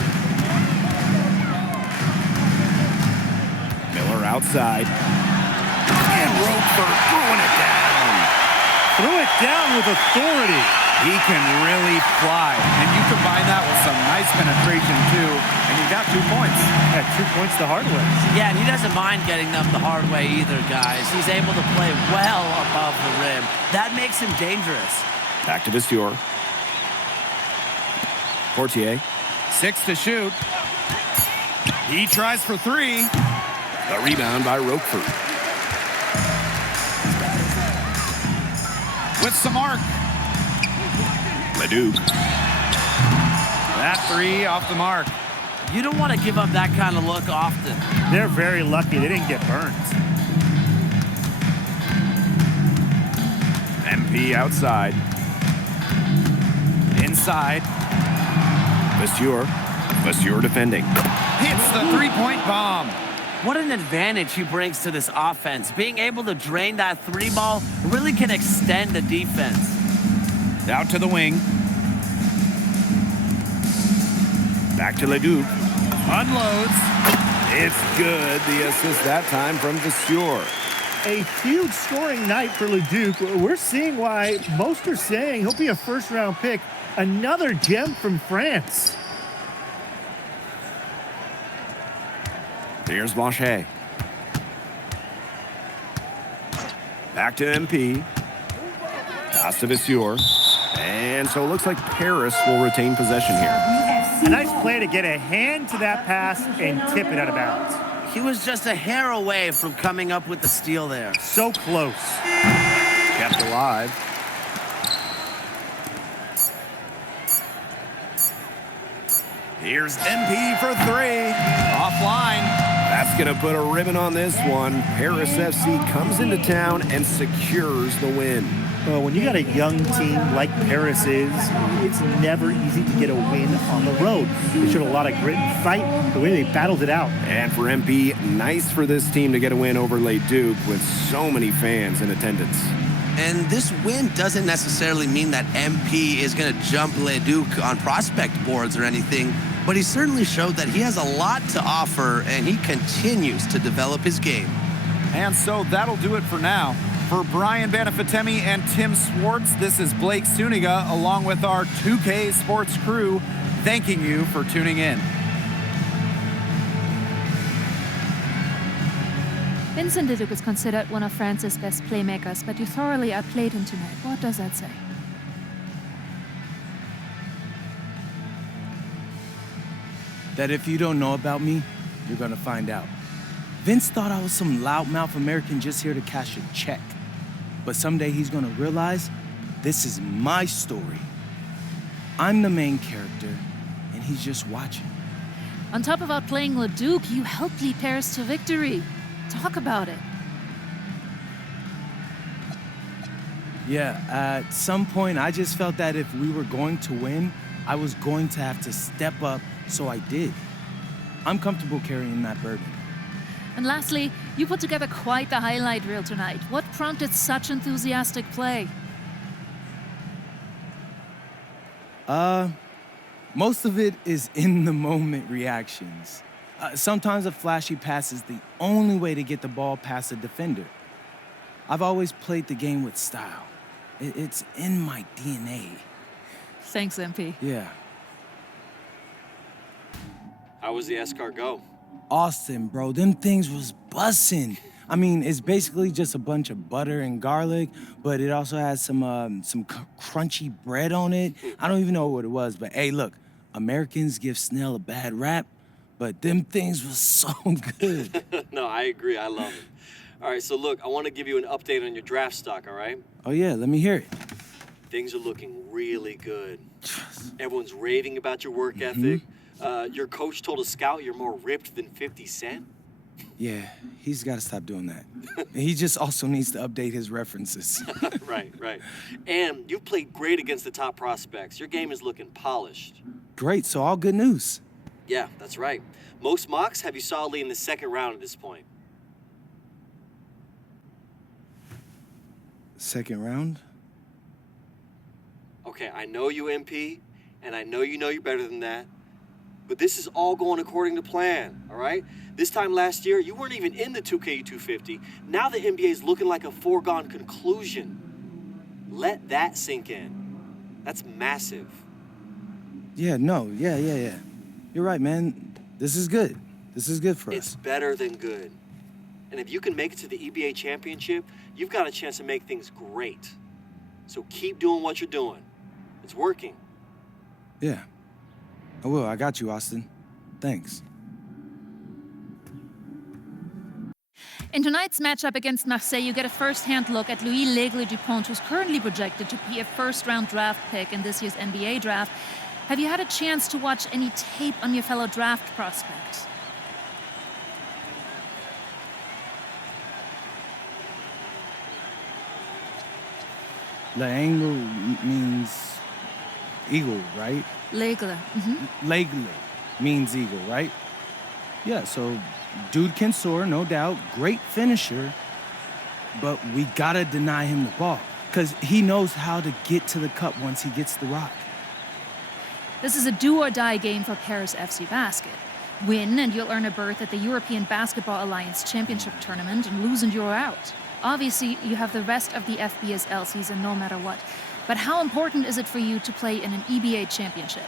Miller outside. And Roquefort throwing it down. Threw it down with authority. He can really fly. And you combine that with some nice penetration, too, and you got 2 points. Yeah, 2 points the hard way. Yeah, and he doesn't mind getting them the hard way either, guys. He's able to play well above the rim. That makes him dangerous. Back to Vasseur. Portier. 6 to shoot. He tries for 3. The rebound by Roquefort. With some arc. Leduc. That three off the mark. You don't want to give up that kind of look often. They're very lucky they didn't get burnt. MP outside. Inside. Monsieur defending. Hits the three-point bomb. What an advantage he brings to this offense. Being able to drain that three ball really can extend the defense. Out to the wing. Back to Leduc. Unloads. It's good. The assist that time from Monsieur. A huge scoring night for Leduc. We're seeing why most are saying he'll be a first-round pick. Another gem from France. Here's Blanchet. Back to MP. Pass to Monsieur. And so it looks like Paris will retain possession here. A nice play to get a hand to that pass and tip it out of bounds. He was just a hair away from coming up with the steal there. So close. Kept alive. Here's MP for three. Offline. That's going to put a ribbon on this one. Paris FC comes into town and secures the win. Well, when you got a young team like Paris is, it's never easy to get a win on the road. They showed a lot of grit and fight, the way they battled it out. And for MP, nice for this team to get a win over Leduc with so many fans in attendance. And this win doesn't necessarily mean that MP is going to jump Leduc on prospect boards or anything, but he certainly showed that he has a lot to offer and he continues to develop his game. And so that'll do it for now. For Brian Banafitemi and Tim Swartz, this is Blake Suniga along with our 2K Sports crew, thanking you for tuning in. Vincent Leduc is considered one of France's best playmakers, but you thoroughly outplayed him tonight. What does that say? That if you don't know about me, you're gonna find out. Vince thought I was some loudmouth American just here to cash a check. But someday he's gonna realize this is my story. I'm the main character, and he's just watching. On top of outplaying Leduc, you helped lead Paris to victory. Talk about it. Yeah, at some point, I just felt that if we were going to win, I was going to have to step up, so I did. I'm comfortable carrying that burden. And lastly, you put together quite the highlight reel tonight. What prompted such enthusiastic play? Most of it is in-the-moment reactions. Sometimes a flashy pass is the only way to get the ball past a defender. I've always played the game with style. It's in my DNA. Thanks, MP. Yeah. How was the escargot? Austin, bro, them things was bussin'. I mean, it's basically just a bunch of butter and garlic, but it also has some crunchy bread on it. I don't even know what it was, but hey, look, Americans give snail a bad rap, but them things was so good. No, I agree. I love it. All right, so look, I want to give you an update on your draft stock, all right? Oh yeah, let me hear it. Things are looking really good. Everyone's raving about your work ethic. Your coach told a scout you're more ripped than 50 Cent. Yeah, he's got to stop doing that. He just also needs to update his references. Right. And you've played great against the top prospects. Your game is looking polished. Great, so all good news. Yeah, that's right. Most mocks have you solidly in the second round at this point. Second round? Okay, I know you, MP, and I know you're better than that. But this is all going according to plan, all right? This time last year, you weren't even in the 2K250. Now the NBA is looking like a foregone conclusion. Let that sink in. That's massive. Yeah. You're right, man. This is good. This is good for us. It's better than good. And if you can make it to the EBA championship, you've got a chance to make things great. So keep doing what you're doing. It's working. Yeah. I will. I got you, Austin. Thanks. In tonight's matchup against Marseille, you get a first-hand look at Louis L'Aigle Dupont, who's currently projected to be a first-round draft pick in this year's NBA draft. Have you had a chance to watch any tape on your fellow draft prospects? L'Aigle means eagle, right? L'Aigle. L'Aigle means eagle, right? Yeah, so dude can soar, no doubt. Great finisher. But we gotta deny him the ball, because he knows how to get to the cup once he gets the rock. This is a do-or-die game for Paris FC Basket. Win and you'll earn a berth at the European Basketball Alliance Championship Tournament, and lose and you're out. Obviously, you have the rest of the FBSL season no matter what. But how important is it for you to play in an EBA championship?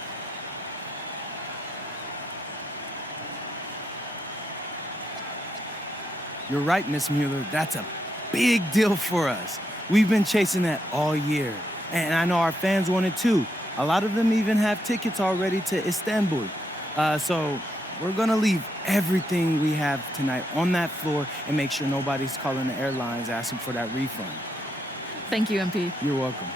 You're right, Miss Mueller. That's a big deal for us. We've been chasing that all year. And I know our fans want it too. A lot of them even have tickets already to Istanbul. So we're gonna leave everything we have tonight on that floor and make sure nobody's calling the airlines asking for that refund. Thank you, MP. You're welcome.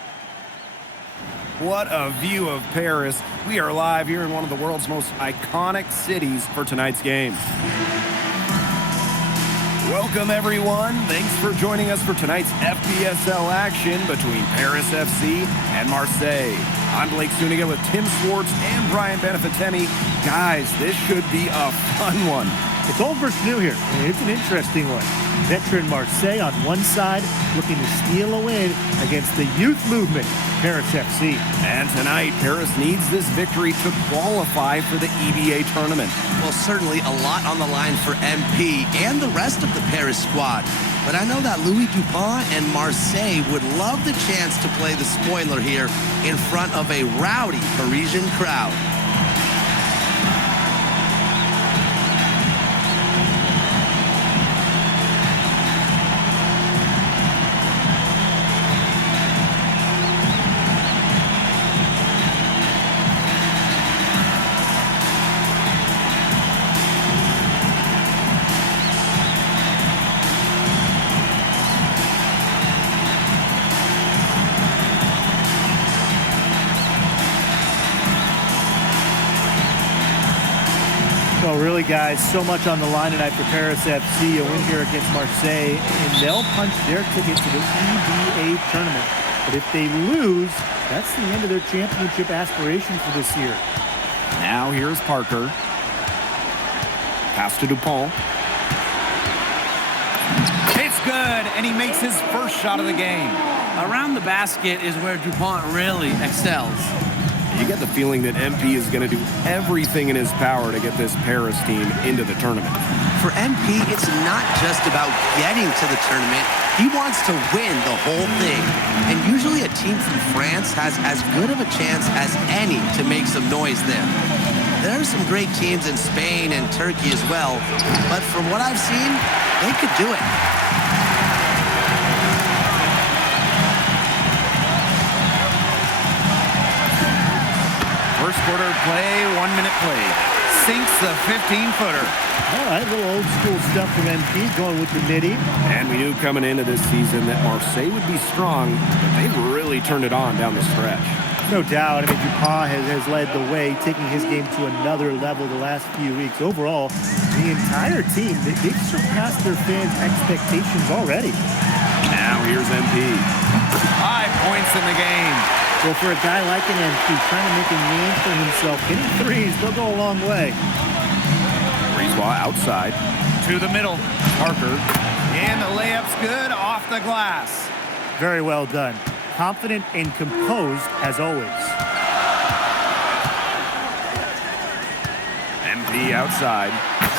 What a view of Paris. We are live here in one of the world's most iconic cities for tonight's game. Welcome, everyone. Thanks for joining us for tonight's FBSL action between Paris FC and Marseille. I'm Blake Zuniga with Tim Swartz and Brian Benefitemi. Guys, this should be a fun one. It's old versus new here, and it's an interesting one. Veteran Marseille on one side, looking to steal a win against the youth movement, Paris FC. And tonight, Paris needs this victory to qualify for the EBA tournament. Well, certainly a lot on the line for MP and the rest of the Paris squad. But I know that Louis Dupont and Marseille would love the chance to play the spoiler here in front of a rowdy Parisian crowd. Well, really, guys, so much on the line tonight for Paris FC. A win here against Marseille, and they'll punch their ticket to the EBA tournament. But if they lose, that's the end of their championship aspirations for this year. Now here's Parker. Pass to Dupont. It's good, and he makes his first shot of the game. Around the basket is where Dupont really excels. You get the feeling that MP is going to do everything in his power to get this Paris team into the tournament. For MP, it's not just about getting to the tournament. He wants to win the whole thing. And usually a team from France has as good of a chance as any to make some noise there. There are some great teams in Spain and Turkey as well, but from what I've seen, they could do it. First quarter play, 1 minute play. Sinks the 15-footer. All right, a little old school stuff from MP, going with the midi. And we knew coming into this season that Marseille would be strong, but they've really turned it on down the stretch. No doubt. I mean, Dupont has led the way, taking his game to another level the last few weeks. Overall, the entire team, they've surpassed their fans' expectations already. Now here's MP. 5 points in the game. Well, for a guy like an MP, trying to make a name for himself, hitting threes, they'll go a long way. Brisebois outside. To the middle. Parker. And the layup's good off the glass. Very well done. Confident and composed as always. MP outside.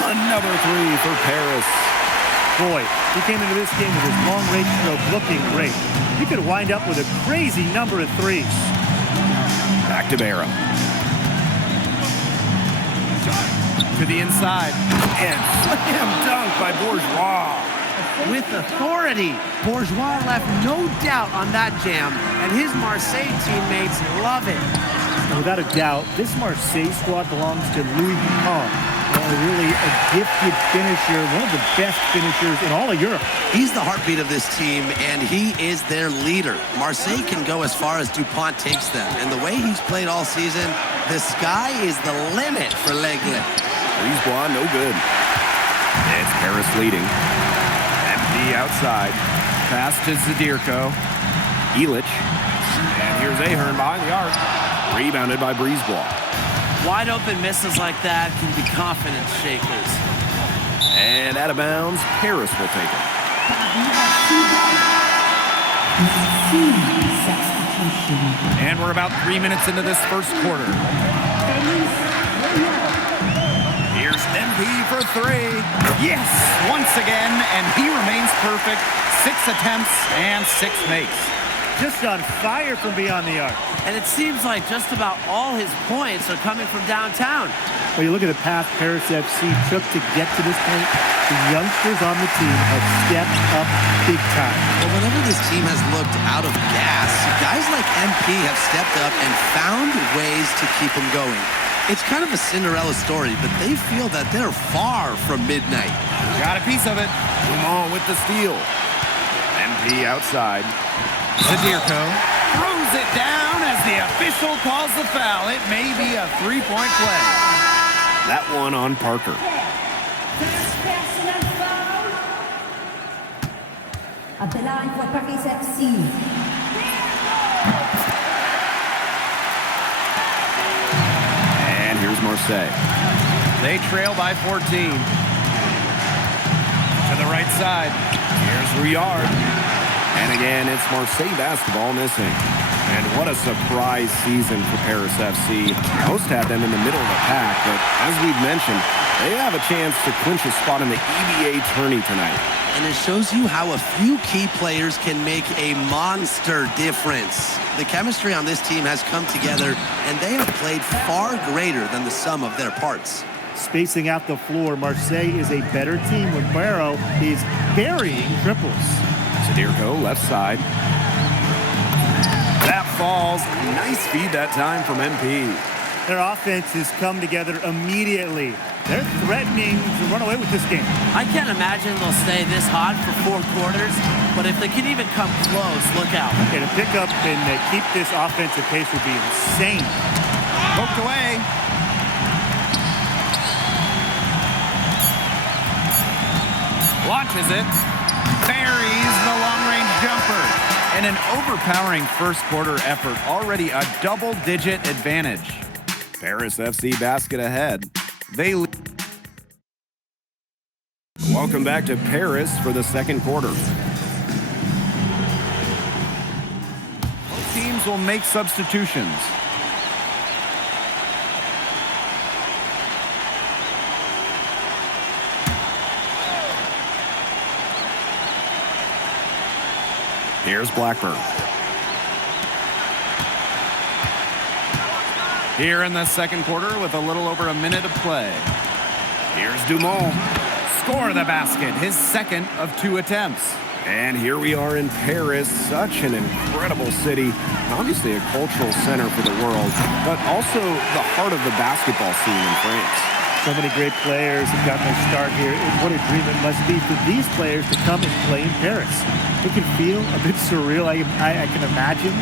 Another three for Paris. Boy, he came into this game with his long-range stroke looking great. He could wind up with a crazy number of threes. Back to Barra. To the inside. And slam dunk by Bourgeois. With authority, Bourgeois left no doubt on that jam, and his Marseille teammates love it. And without a doubt, this Marseille squad belongs to Louis Dupont. Really a gifted finisher, one of the best finishers in all of Europe. He's the heartbeat of this team, and he is their leader. Marseille can go as far as DuPont takes them, and the way he's played all season, the sky is the limit for L'Aigle. Brisebois, no good. It's Paris leading. MP outside. Pass to Zadirko. Illich. And here's Ahern behind the arc. Rebounded by Brisebois. Wide open misses like that can be confidence shakers. And out of bounds, Paris will take it. And we're about 3 minutes into this first quarter. Here's MP for three. Yes, once again, and he remains perfect. 6 attempts and 6 makes. Just on fire from beyond the arc. And it seems like just about all his points are coming from downtown. When you look at the path Paris FC took to get to this point, the youngsters on the team have stepped up big time. Well, whenever this team has looked out of gas, guys like MP have stepped up and found ways to keep them going. It's kind of a Cinderella story, but they feel that they're far from midnight. Got a piece of it. Dumont with the steal. MP outside. Zadirko throws it down as the official calls the foul. It may be a three-point play. That one on Parker. At the line for Paris FC. And here's Marseille. They trail by 14. To the right side. Here's Rouillard. And again, it's Marseille basketball missing. And what a surprise season for Paris FC. Most had them in the middle of the pack, but as we've mentioned, they have a chance to clinch a spot in the EBA tourney tonight. And it shows you how a few key players can make a monster difference. The chemistry on this team has come together, and they have played far greater than the sum of their parts. Spacing out the floor, Marseille is a better team when Barrow is burying triples. Zadirko, left side. That falls. Nice feed that time from MP. Their offense has come together immediately. They're threatening to run away with this game. I can't imagine they'll stay this hot for 4 quarters, but if they can even come close, look out. Okay, to pick up and keep this offensive pace would be insane. Poked away. Launches it. Buries the long-range jumper. And an overpowering first-quarter effort. Already a double-digit advantage. Paris FC basket ahead. They lead. Welcome back to Paris for the second quarter. Both teams will make substitutions. Here's Blackburn. Here in the second quarter with a little over a minute of play. Here's Dumont. Score the basket, his second of 2 attempts. And here we are in Paris, such an incredible city. Obviously a cultural center for the world, but also the heart of the basketball scene in France. So many great players have gotten their start here. And what a dream it must be for these players to come and play in Paris. It can feel a bit surreal, I can imagine,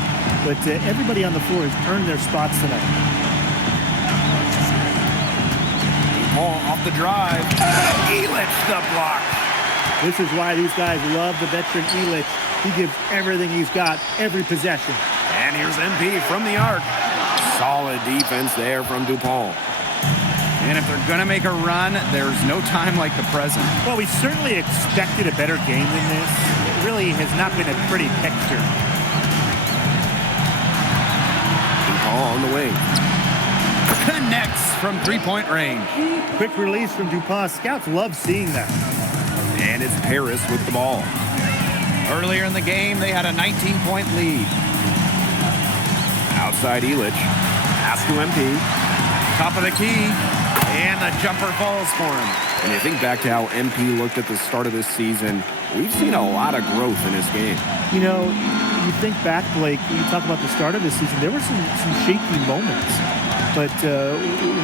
but everybody on the floor has earned their spots tonight. Ball off the drive. Illich the block. This is why these guys love the veteran Illich. He gives everything he's got, every possession. And here's MP from the arc. Solid defense there from Dupont. And if they're going to make a run, there's no time like the present. Well, we certainly expected a better game than this. It really has not been a pretty picture. Dupont on the wing. Connects from three-point range. Quick release from Dupont. Scouts love seeing that. And it's Paris with the ball. Earlier in the game, they had a 19-point lead. Outside Illich. Pass to MP. Top of the key. And the jumper falls for him. And you think back to how MP looked at the start of this season, we've seen a lot of growth in his game. You know, you think back, Blake, when you talk about the start of this season, there were some shaky moments. But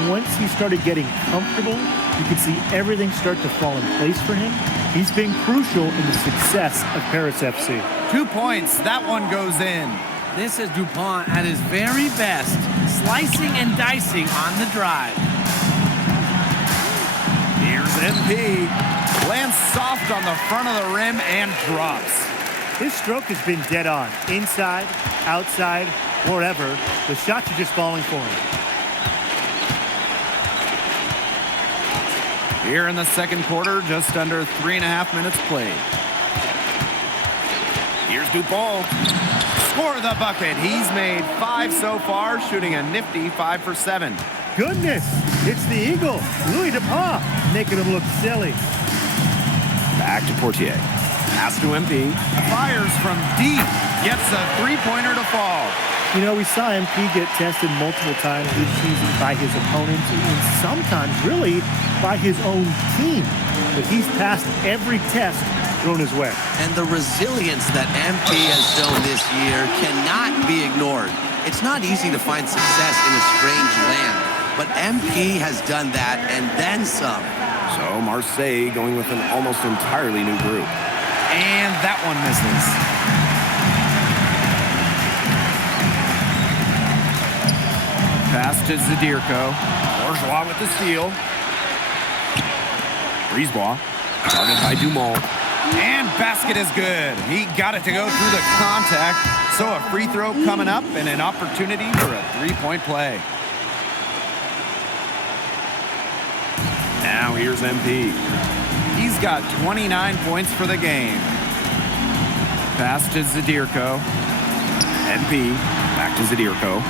once he started getting comfortable you can see everything start to fall in place for him. He's been crucial in the success of Paris FC. 2 points. That one goes in. This is DuPont at his very best, slicing and dicing on the drive. Here's MP. Lands soft on the front of the rim and drops. His stroke has been dead on. Inside, outside, wherever. The shots are just falling for him. Here in the second quarter, just under 3.5 minutes played. Here's Dupont. Score the bucket. He's made 5 so far, shooting a nifty 5 for 7. Goodness, it's the Eagle, Louis Dupont, making him look silly. Back to Portier. Pass to MP. Fires from deep. Gets a three-pointer to fall. You know, we saw MP get tested multiple times this season by his opponents and sometimes really by his own team. But he's passed every test thrown his way. And the resilience that MP has shown this year cannot be ignored. It's not easy to find success in a strange land, but MP has done that and then some. So Marseille going with an almost entirely new group. And that one misses. Pass to Zadirko. Bourgeois with the steal. Brisebois. Guarded by Dumont. And basket is good. He got it to go through the contact. So a free throw coming up and an opportunity for a three-point play. Now here's MP. He's got 29 points for the game. Pass to Zadirko. MP. Back to Zadirko.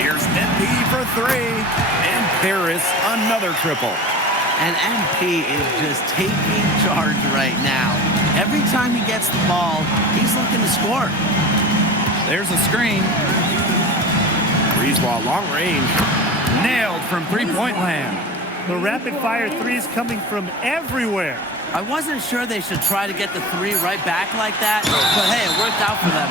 Here's MP for 3. And Paris another triple. And MP is just taking charge right now. Every time he gets the ball, he's looking to score. There's a screen. Brisebois long range. Nailed from three-point land. The rapid-fire threes coming from everywhere. I wasn't sure they should try to get the 3 right back like that, but hey, it worked out for them.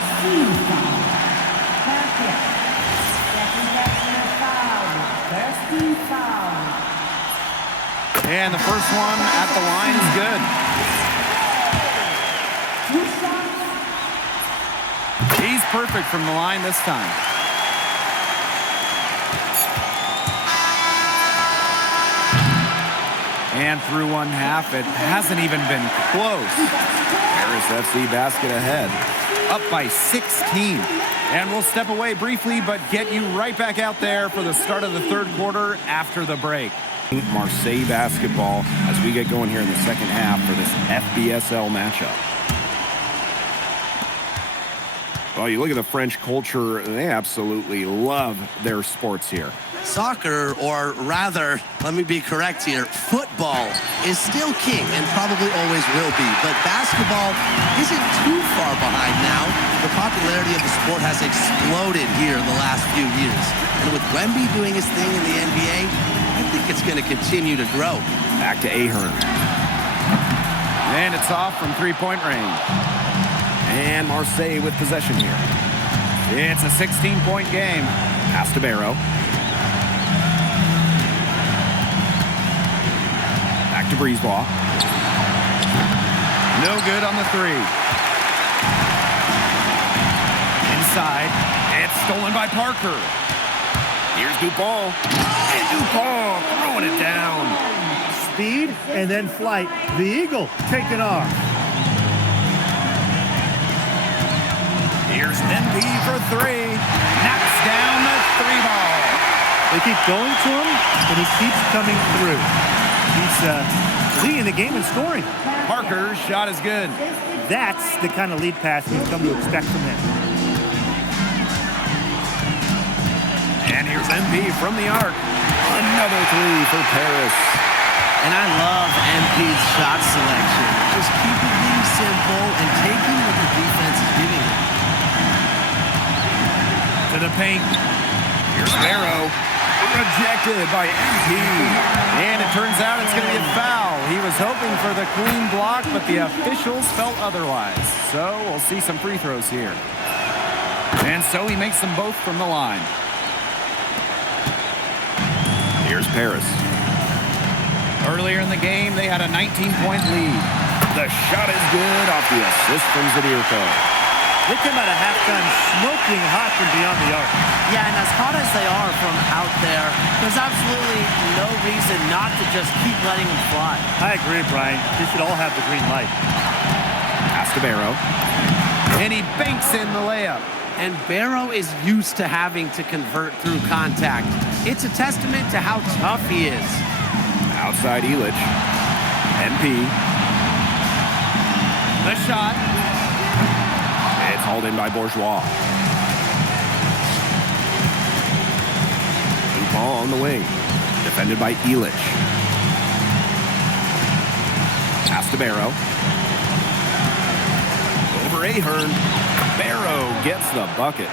And the first one at the line is good. He's perfect from the line this time. And through one half, it hasn't even been close. Paris FC basket ahead, up by 16. And we'll step away briefly, but get you right back out there for the start of the third quarter after the break. Marseille basketball as we get going here in the second half for this FBSL matchup. Well, you look at the French culture, they absolutely love their sports here. Soccer, or rather, let me be correct here, football is still king and probably always will be, but basketball isn't too far behind now. The popularity of the sport has exploded here in the last few years. And with Wemby doing his thing in the NBA, I think it's going to continue to grow. Back to Ahern. And it's off from three-point range. And Marseille with possession here. It's a 16-point game. Pass to Barrow. Back to Brisebois. No good on the 3. Inside. It's stolen by Parker. Here's Dupont. And Dupont throwing it down. Speed and then flight. The Eagle taking off. Here's MP for 3. Knocks down the 3-ball. They keep going to him, and he keeps coming through. He's leading the game in scoring. Parker's shot is good. That's the kind of lead pass we've come to expect from him. And here's MP from the arc. Another 3 for Paris. And I love MP's shot selection. Just keeping things simple and taking what the defense is giving him. To the paint. Here's Barrow. Rejected by MP. And it turns out it's going to be a foul. He was hoping for the clean block, but the officials felt otherwise. So we'll see some free throws here. And so he makes them both from the line. Here's Paris. Earlier in the game, they had a 19-point lead. The shot is good off the assist from Zadirko. They come out of halftime smoking hot from beyond the arc. Yeah, and as hot as they are from out there, there's absolutely no reason not to just keep letting them fly. I agree, Brian. They should all have the green light. Pass to Barrow. And he banks in the layup. And Barrow is used to having to convert through contact. It's a testament to how tough he is. Outside Elich. MP. The shot. It's hauled in by Bourgeois. Dupont on the wing. Defended by Elich. Pass to Barrow. Over Ahern. Barrow gets the bucket.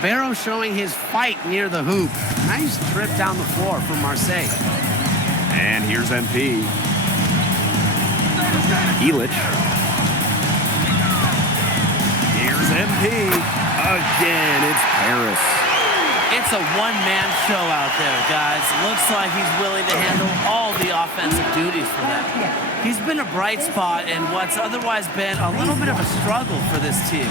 Barrow showing his fight near the hoop. Nice trip down the floor from Marseille. And here's MP. Elich. Here's MP. Again, it's Paris. It's a one-man show out there, guys. Looks like he's willing to handle all the offensive duties for them. He's been a bright spot in what's otherwise been a little bit of a struggle for this team.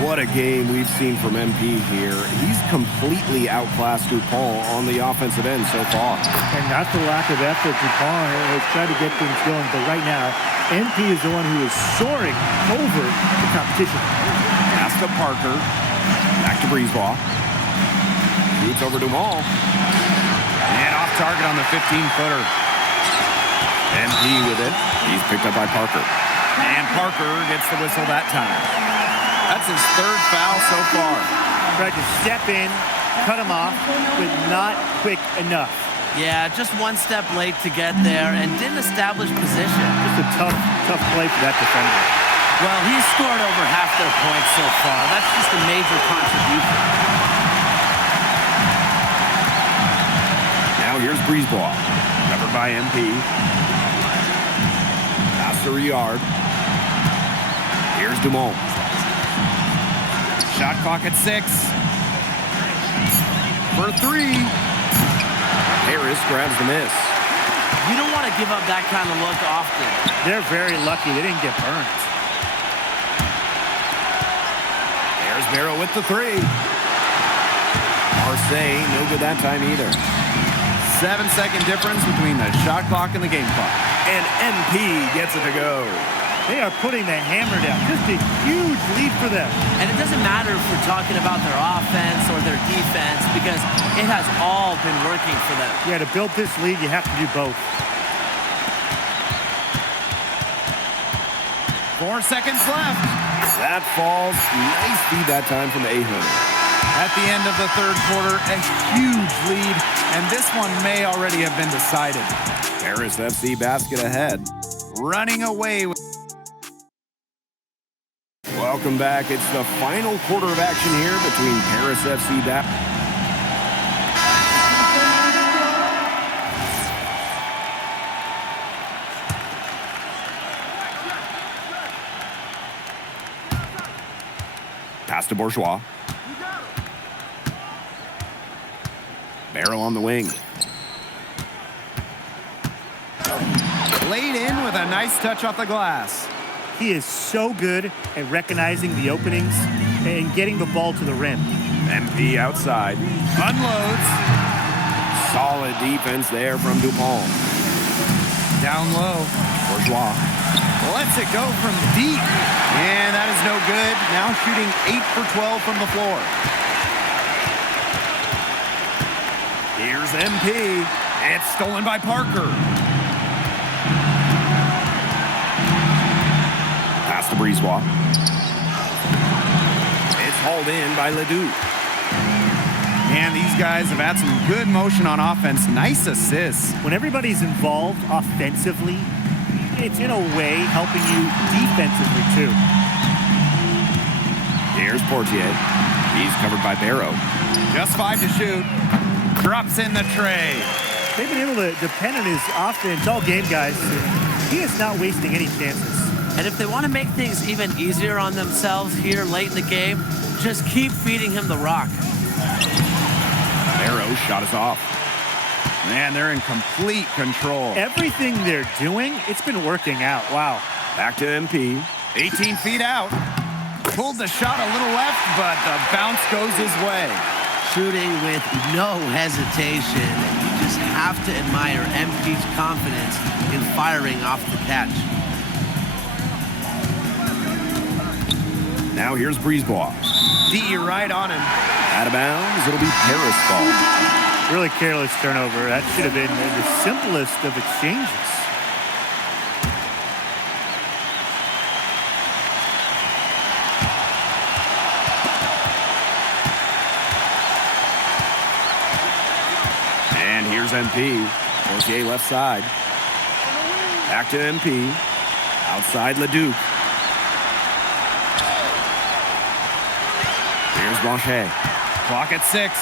What a game we've seen from MP here. He's completely outclassed Dupont on the offensive end so far. And not the lack of effort. Dupont has tried to get things going, but right now, MP is the one who is soaring over the competition. Pass to Parker. Back to Brisebois. Shoots over Dumont. And off target on the 15-footer. MP with it. He's picked up by Parker. And Parker gets the whistle that time. That's his third foul so far. Tried to step in, cut him off, but not quick enough. Yeah, just one step late to get there and didn't establish position. Just a tough play for that defender. Well, he's scored over half their points so far. That's just a major contribution. Now here's Brisebois. Covered by MP. Pass to Riard. Here's Dumont. Shot clock at 6. For 3. Harris grabs the miss. You don't want to give up that kind of look often. They're very lucky they didn't get burnt. There's Barrow with the 3. Marseille, no good that time either. 7-second difference between the shot clock and the game clock. And MP gets it to go. They are putting the hammer down. Just a huge lead for them. And it doesn't matter if we're talking about their offense or their defense because it has all been working for them. Yeah, to build this lead, you have to do both. 4 seconds left. That falls. Nice feed that time from Ahern. At the end of the third quarter, a huge lead, and this one may already have been decided. Paris FC basket ahead. Running away with... Welcome back. It's the final quarter of action here between Paris FC Pass to Bourgeois. Barrow on the wing. Laid in with a nice touch off the glass. He is so good at recognizing the openings and getting the ball to the rim. MP outside. Unloads. Solid defense there from Dupont. Down low. Bourgeois. Lets it go from deep. And that is no good. Now shooting 8 for 12 from the floor. Here's MP. It's stolen by Parker. Pass to Brisebois. It's hauled in by Ledoux. And these guys have had some good motion on offense. Nice assists. When everybody's involved offensively, it's in a way helping you defensively too. Here's Portier. He's covered by Barrow. Just 5 to shoot. Drops in the tray. They've been able to depend on his offense all game, guys. He is not wasting any chances. And if they want to make things even easier on themselves here late in the game, just keep feeding him the rock. Barrow shot is off. Man, they're in complete control. Everything they're doing, it's been working out. Wow. Back to MP. 18 feet out. Pulled the shot a little left, but the bounce goes his way. Shooting with no hesitation. You just have to admire MP's confidence in firing off the catch. Now here's Breezeball. D right on him. Out of bounds, it'll be Paris ball. Really careless turnover. That should have been the simplest of exchanges. And here's MP. Fortier left side. Back to MP. Outside Leduc. Here's Blanchet. Clock at 6.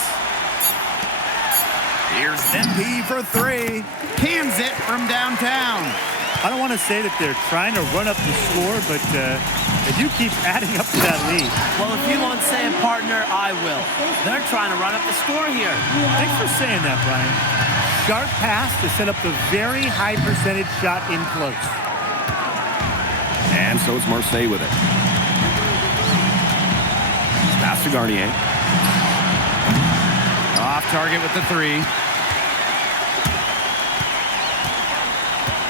Here's MP for 3. Cans it from downtown. I don't want to say that they're trying to run up the score, but they do keep adding up to that lead. Well, if you won't say it, partner, I will. They're trying to run up the score here. Thanks for saying that, Brian. Sharp pass to set up the very high percentage shot in close. And so it's Marseille with it. Pass to Garnier. Off target with the 3.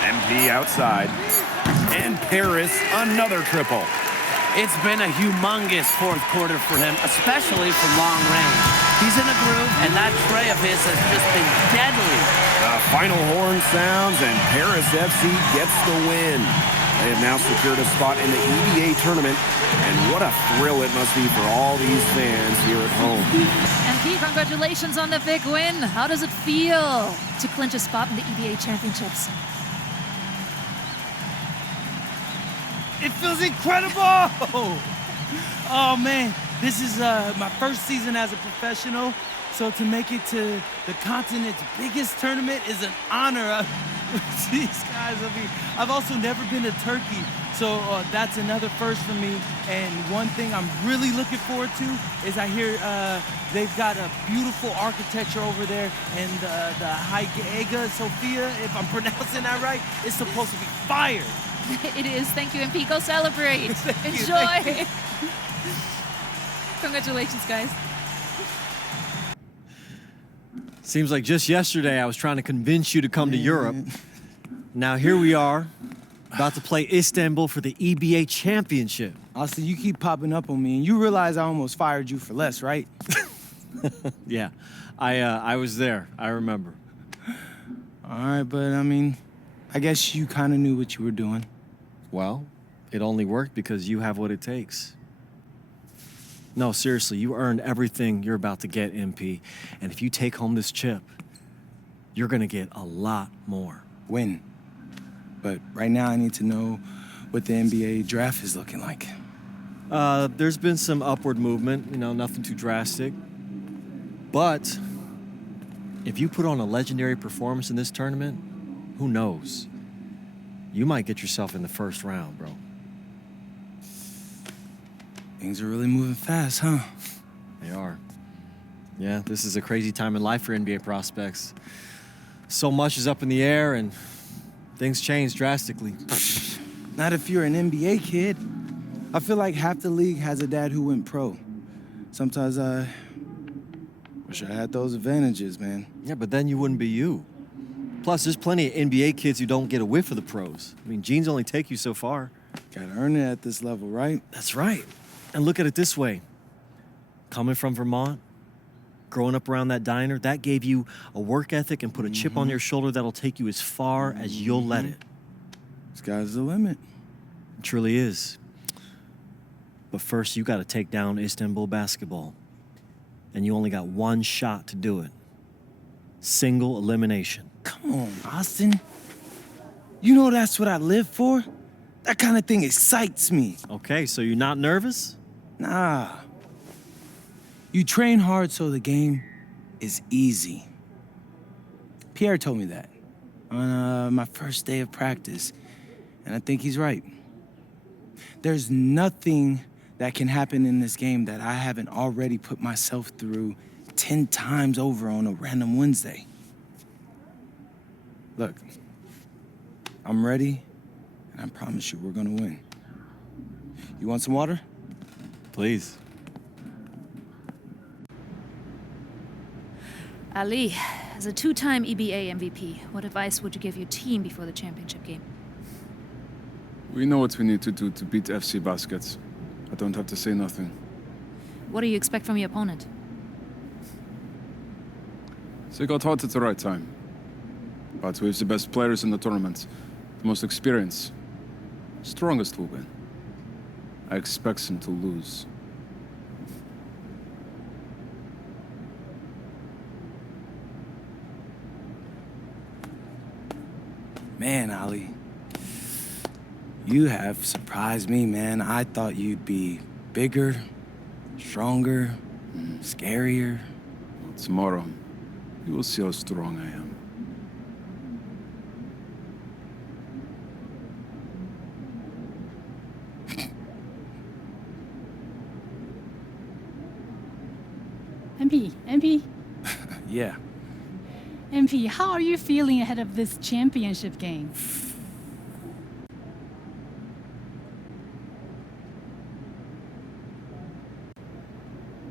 MP outside. And Paris, another triple. It's been a humongous fourth quarter for him, especially from long range. He's in a groove, and that tray of his has just been deadly. The final horn sounds, and Paris FC gets the win. They have now secured a spot in the EBA tournament, and what a thrill it must be for all these fans here at home. MP, congratulations on the big win. How does it feel to clinch a spot in the EBA championships? It feels incredible! Oh man, this is my first season as a professional, so to make it to the continent's biggest tournament is an honor. These guys, I mean, I've also never been to Turkey, so that's another first for me. And one thing I'm really looking forward to is I hear they've got a beautiful architecture over there, and the Hagia Sophia, if I'm pronouncing that right, is supposed to be fire. It is. Thank you, MP. Go celebrate. Enjoy. Congratulations, guys. Seems like just yesterday I was trying to convince you to come to Europe. Now here we are, about to play Istanbul for the EBA championship. Austin, you keep popping up on me, and you realize I almost fired you for less, right? Yeah, I was there. I remember. All right, but I mean, I guess you kind of knew what you were doing. Well, it only worked because you have what it takes. No, seriously, you earned everything you're about to get, MP. And if you take home this chip, you're gonna get a lot more. Win. But right now I need to know what the NBA draft is looking like. There's been some upward movement, nothing too drastic. But if you put on a legendary performance in this tournament, who knows? You might get yourself in the first round, bro. Things are really moving fast, huh? They are. Yeah, this is a crazy time in life for NBA prospects. So much is up in the air, and things change drastically. Not if you're an NBA kid. I feel like half the league has a dad who went pro. Sometimes I wish I had those advantages, man. Yeah, but then you wouldn't be you. Plus, there's plenty of NBA kids who don't get a whiff of the pros. I mean, genes only take you so far. Gotta earn it at this level, right? That's right. And look at it this way. Coming from Vermont, growing up around that diner, that gave you a work ethic and put a chip on your shoulder that'll take you as far as you'll let it. Sky's the limit. It truly is. But first, you gotta take down Istanbul basketball. And you only got one shot to do it. Single elimination. Come on, Austin. You know that's what I live for? That kind of thing excites me. Okay, so you're not nervous? Nah. You train hard so the game is easy. Pierre told me that on my first day of practice, and I think he's right. There's nothing that can happen in this game that I haven't already put myself through 10 times over on a random Wednesday. Look, I'm ready, and I promise you we're gonna win. You want some water? Please. Ali, as a two-time EBA MVP, what advice would you give your team before the championship game? We know what we need to do to beat FC Baskets. I don't have to say nothing. What do you expect from your opponent? They got hot at the right time. But we have the best players in the tournament. The most experienced. Strongest will win. I expect them to lose. Man, Ali, you have surprised me, man. I thought you'd be bigger, stronger, scarier. Tomorrow, you will see how strong I am. MP, Yeah. MP, how are you feeling ahead of this championship game?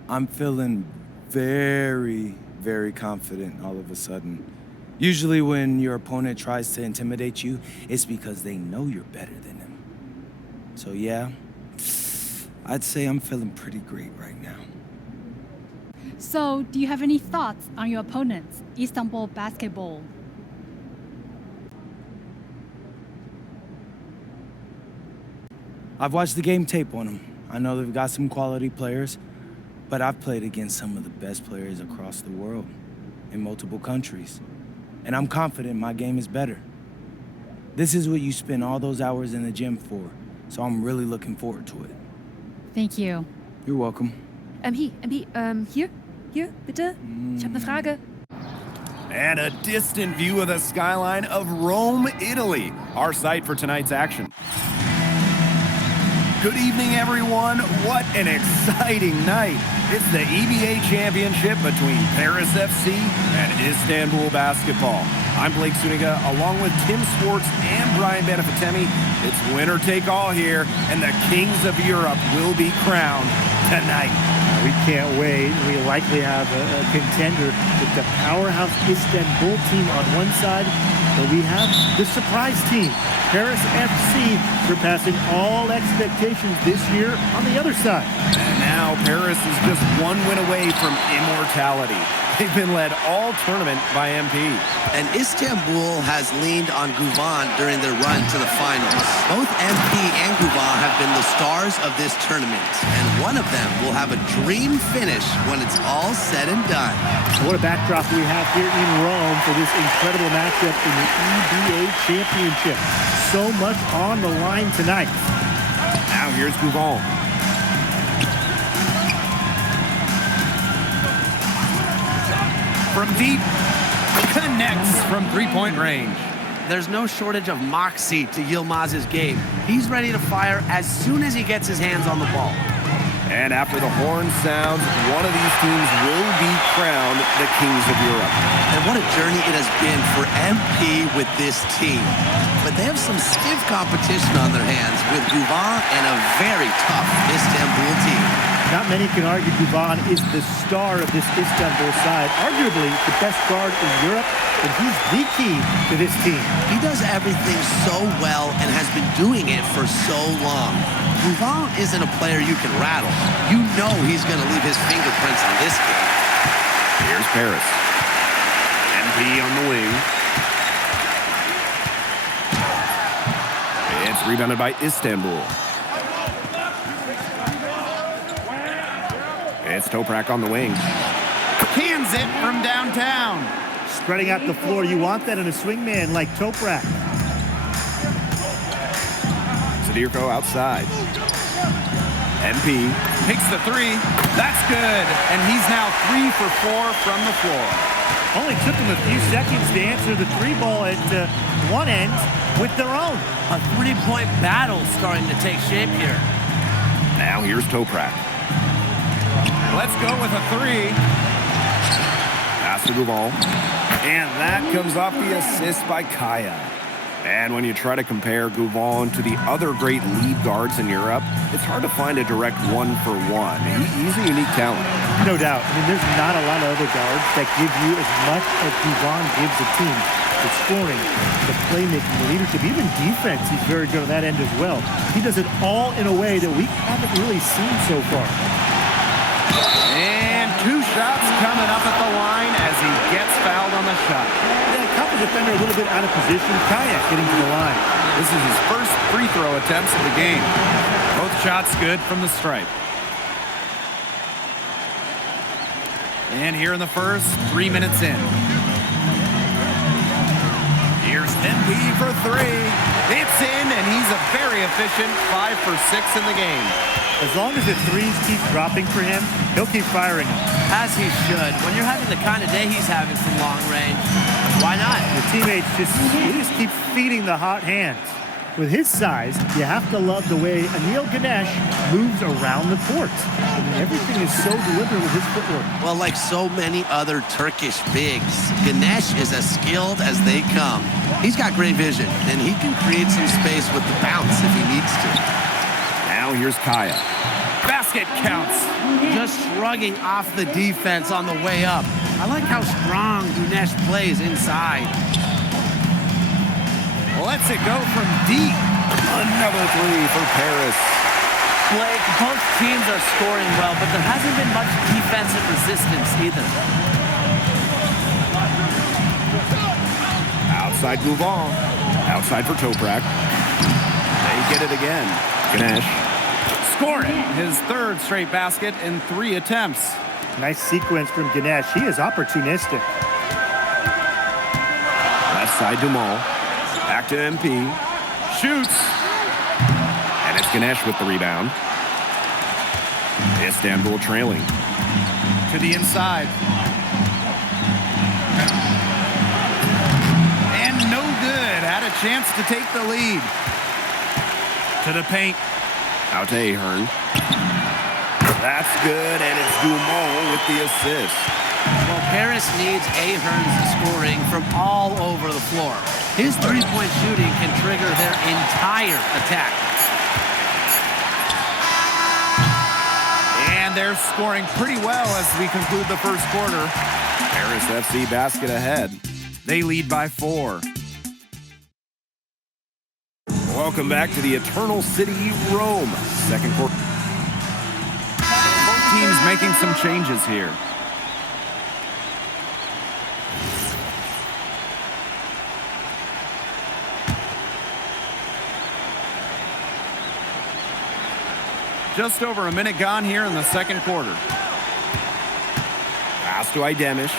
I'm feeling very, very confident all of a sudden. Usually when your opponent tries to intimidate you, it's because they know you're better than them. So yeah, I'd say I'm feeling pretty great right now. So, do you have any thoughts on your opponents, Istanbul Basketball? I've watched the game tape on them. I know they've got some quality players, but I've played against some of the best players across the world in multiple countries. And I'm confident my game is better. This is what you spend all those hours in the gym for, so I'm really looking forward to it. Thank you. You're welcome. Hier, bitte. Ich habe eine Frage. And a distant view of the skyline of Rome, Italy, our site for tonight's action. Good evening, everyone. What an exciting night. It's the EBA Championship between Paris FC and Istanbul Basketball. I'm Blake Suniga, along with Tim Swartz and Brian Benefitemi. It's winner take all here, and the kings of Europe will be crowned tonight. We can't wait. We likely have a contender with the powerhouse Istanbul team on one side, but we have the surprise team, Paris FC, surpassing all expectations this year on the other side. And now Paris is just one win away from immortality. They've been led all tournament by MP. And Istanbul has leaned on Guvan during their run to the finals. Both MP and Guvan have been the stars of this tournament, and one of them will have a dream finish when it's all said and done. What a backdrop we have here in Rome for this incredible matchup in the EBA Championship. So much on the line tonight. Now here's Guvan. From deep, connects from three-point range. There's no shortage of moxie to Yilmaz's game. He's ready to fire as soon as he gets his hands on the ball. And after the horn sounds, one of these teams will be crowned the kings of Europe. And what a journey it has been for MP with this team. But they have some stiff competition on their hands with Guvan and a very tough Istanbul team. Not many can argue Guvan is the star of this Istanbul side, arguably the best guard in Europe, and he's the key to this team. He does everything so well and has been doing it for so long. Guvan isn't a player you can rattle. You know he's going to leave his fingerprints on this game. Here's Paris. MP on the wing. It's rebounded by Istanbul. It's Toprak on the wing. Cans it from downtown. Spreading out the floor, you want that in a swingman like Toprak. Sadirko outside. MP Takes the three. That's good. And he's now 3 for 4 from the floor. Only took them a few seconds to answer the three ball at one end with their own. A three-point battle starting to take shape here. Now here's Toprak. Let's go with a 3. Pass to Guval. And that comes off the assist by Kaya. And when you try to compare Goujon to the other great lead guards in Europe, it's hard to find a direct one-for-one. He's a unique talent. No doubt. I mean, there's not a lot of other guards that give you as much as Goujon gives the team. The scoring, the playmaking, the leadership, even defense, he's very good on that end as well. He does it all in a way that we haven't really seen so far. And 2 shots coming up at the line as he gets fouled on the shot. Yeah, caught the defender a little bit out of position. Kayak getting to the line. This is his first free throw attempts of the game. Both shots good from the stripe. And here in the first, 3 minutes in. Here's MP for 3. It's in, and he's a very efficient 5 for 6 in the game. As long as the threes keep dropping for him, he'll keep firing them. As he should. When you're having the kind of day he's having from long range, why not? The teammates just keep feeding the hot hands. With his size, you have to love the way Anil Ganesh moves around the court. I mean, everything is so deliberate with his footwork. Well, like so many other Turkish bigs, Ganesh is as skilled as they come. He's got great vision, and he can create some space with the bounce if he needs to. Now here's Kaya. Basket counts. Just shrugging off the defense on the way up. I like how strong Ganesh plays inside. Lets it go from deep. Another 3 for Paris. Blake, both teams are scoring well, but there hasn't been much defensive resistance either. Outside Goujon. Outside for Toprak. They get it again. Ganesh. Scoring his 3rd straight basket in 3 attempts. Nice sequence from Ganesh. He is opportunistic. Left side Dumal. Back to MP. Shoots. And it's Ganesh with the rebound. Istanbul trailing. To the inside. And no good. Had a chance to take the lead. To the paint. Out to Ahern. That's good, and it's Dumont with the assist. Well, Paris needs Ahern's scoring from all over the floor. His three-point shooting can trigger their entire attack. And they're scoring pretty well as we conclude the first quarter. Paris FC basket ahead. They lead by 4. Welcome back to the Eternal City, Rome. Second quarter. Both teams making some changes here. Just over a minute gone here in the second quarter. Pass to Idemish.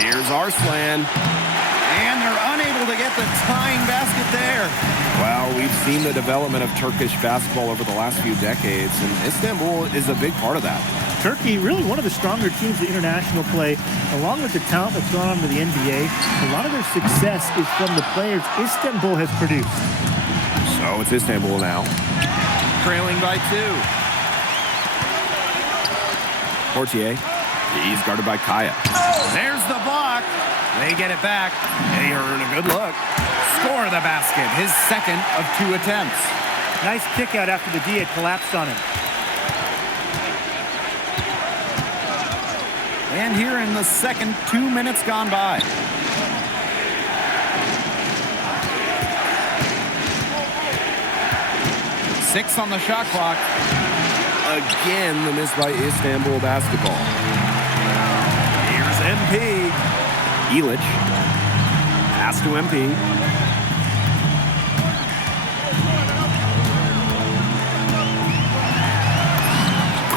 Here's Arslan. And they're unable to get the tying basket there. Well, we've seen the development of Turkish basketball over the last few decades, and Istanbul is a big part of that. Turkey, really one of the stronger teams in international play, along with the talent that's gone on to the NBA. A lot of their success is from the players Istanbul has produced. So it's Istanbul now. Trailing by 2. Portier. He's guarded by Kaya. There's the block. They get it back. Ahern, a good look. Score the basket. His 2nd of 2 attempts. Nice kick out after the D had collapsed on him. And here in the second, 2 minutes gone by. Six on the shot clock. Again, the miss by Istanbul basketball. Here's MP. Ilic. Pass to MP.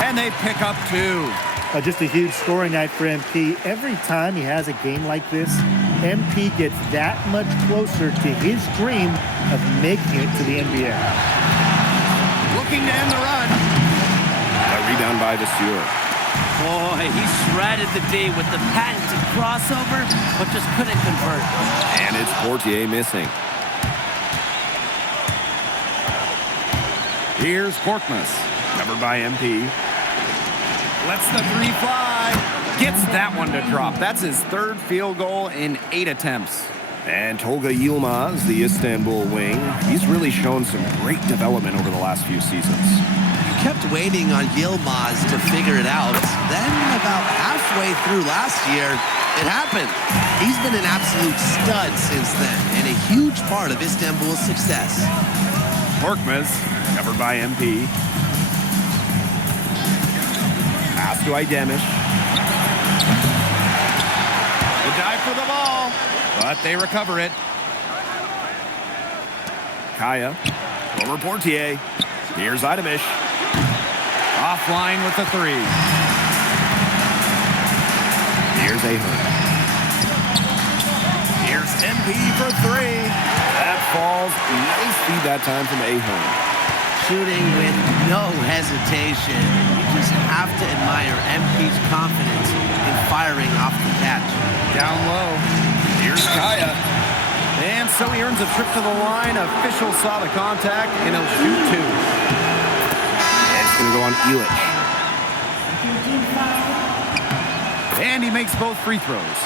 And they pick up 2. Just a huge scoring night for MP. Every time he has a game like this, MP gets that much closer to his dream of making it to the NBA. Looking to end the run. A rebound by Vasseur. Boy, he shredded the D with the patented crossover, but just couldn't convert. And it's Portier missing. Here's Korkmaz, covered by MP. Lets the 3 fly. Gets that one to drop. That's his third field goal in 8 attempts. And Tolga Yilmaz, the Istanbul wing, he's really shown some great development over the last few seasons. Kept waiting on Yilmaz to figure it out. Then about halfway through last year, it happened. He's been an absolute stud since then and a huge part of Istanbul's success. Korkmaz, covered by MP. Pass to Aydemish. The dive for the ball, but they recover it. Kaya, over Portier. Here's Aydemish. Offline with the 3. Here's Ahern. Here's MP for 3. That falls. Nice feed that time from Ahern. Shooting with no hesitation. You just have to admire MP's confidence in firing off the catch. Down low. Here's Kaya. And so he earns a trip to the line. Official saw the contact, and he'll shoot 2. It's going to go on Illich. And he makes both free throws.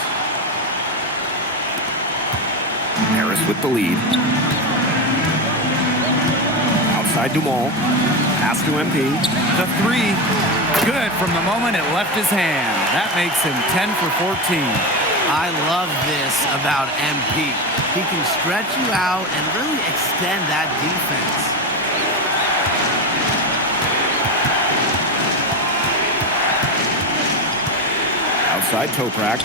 Harris with the lead. Outside Dumont. Pass to MP. The 3. Good from the moment it left his hand. That makes him 10 for 14. I love this about MP. He can stretch you out and really extend that defense. Outside Toprak.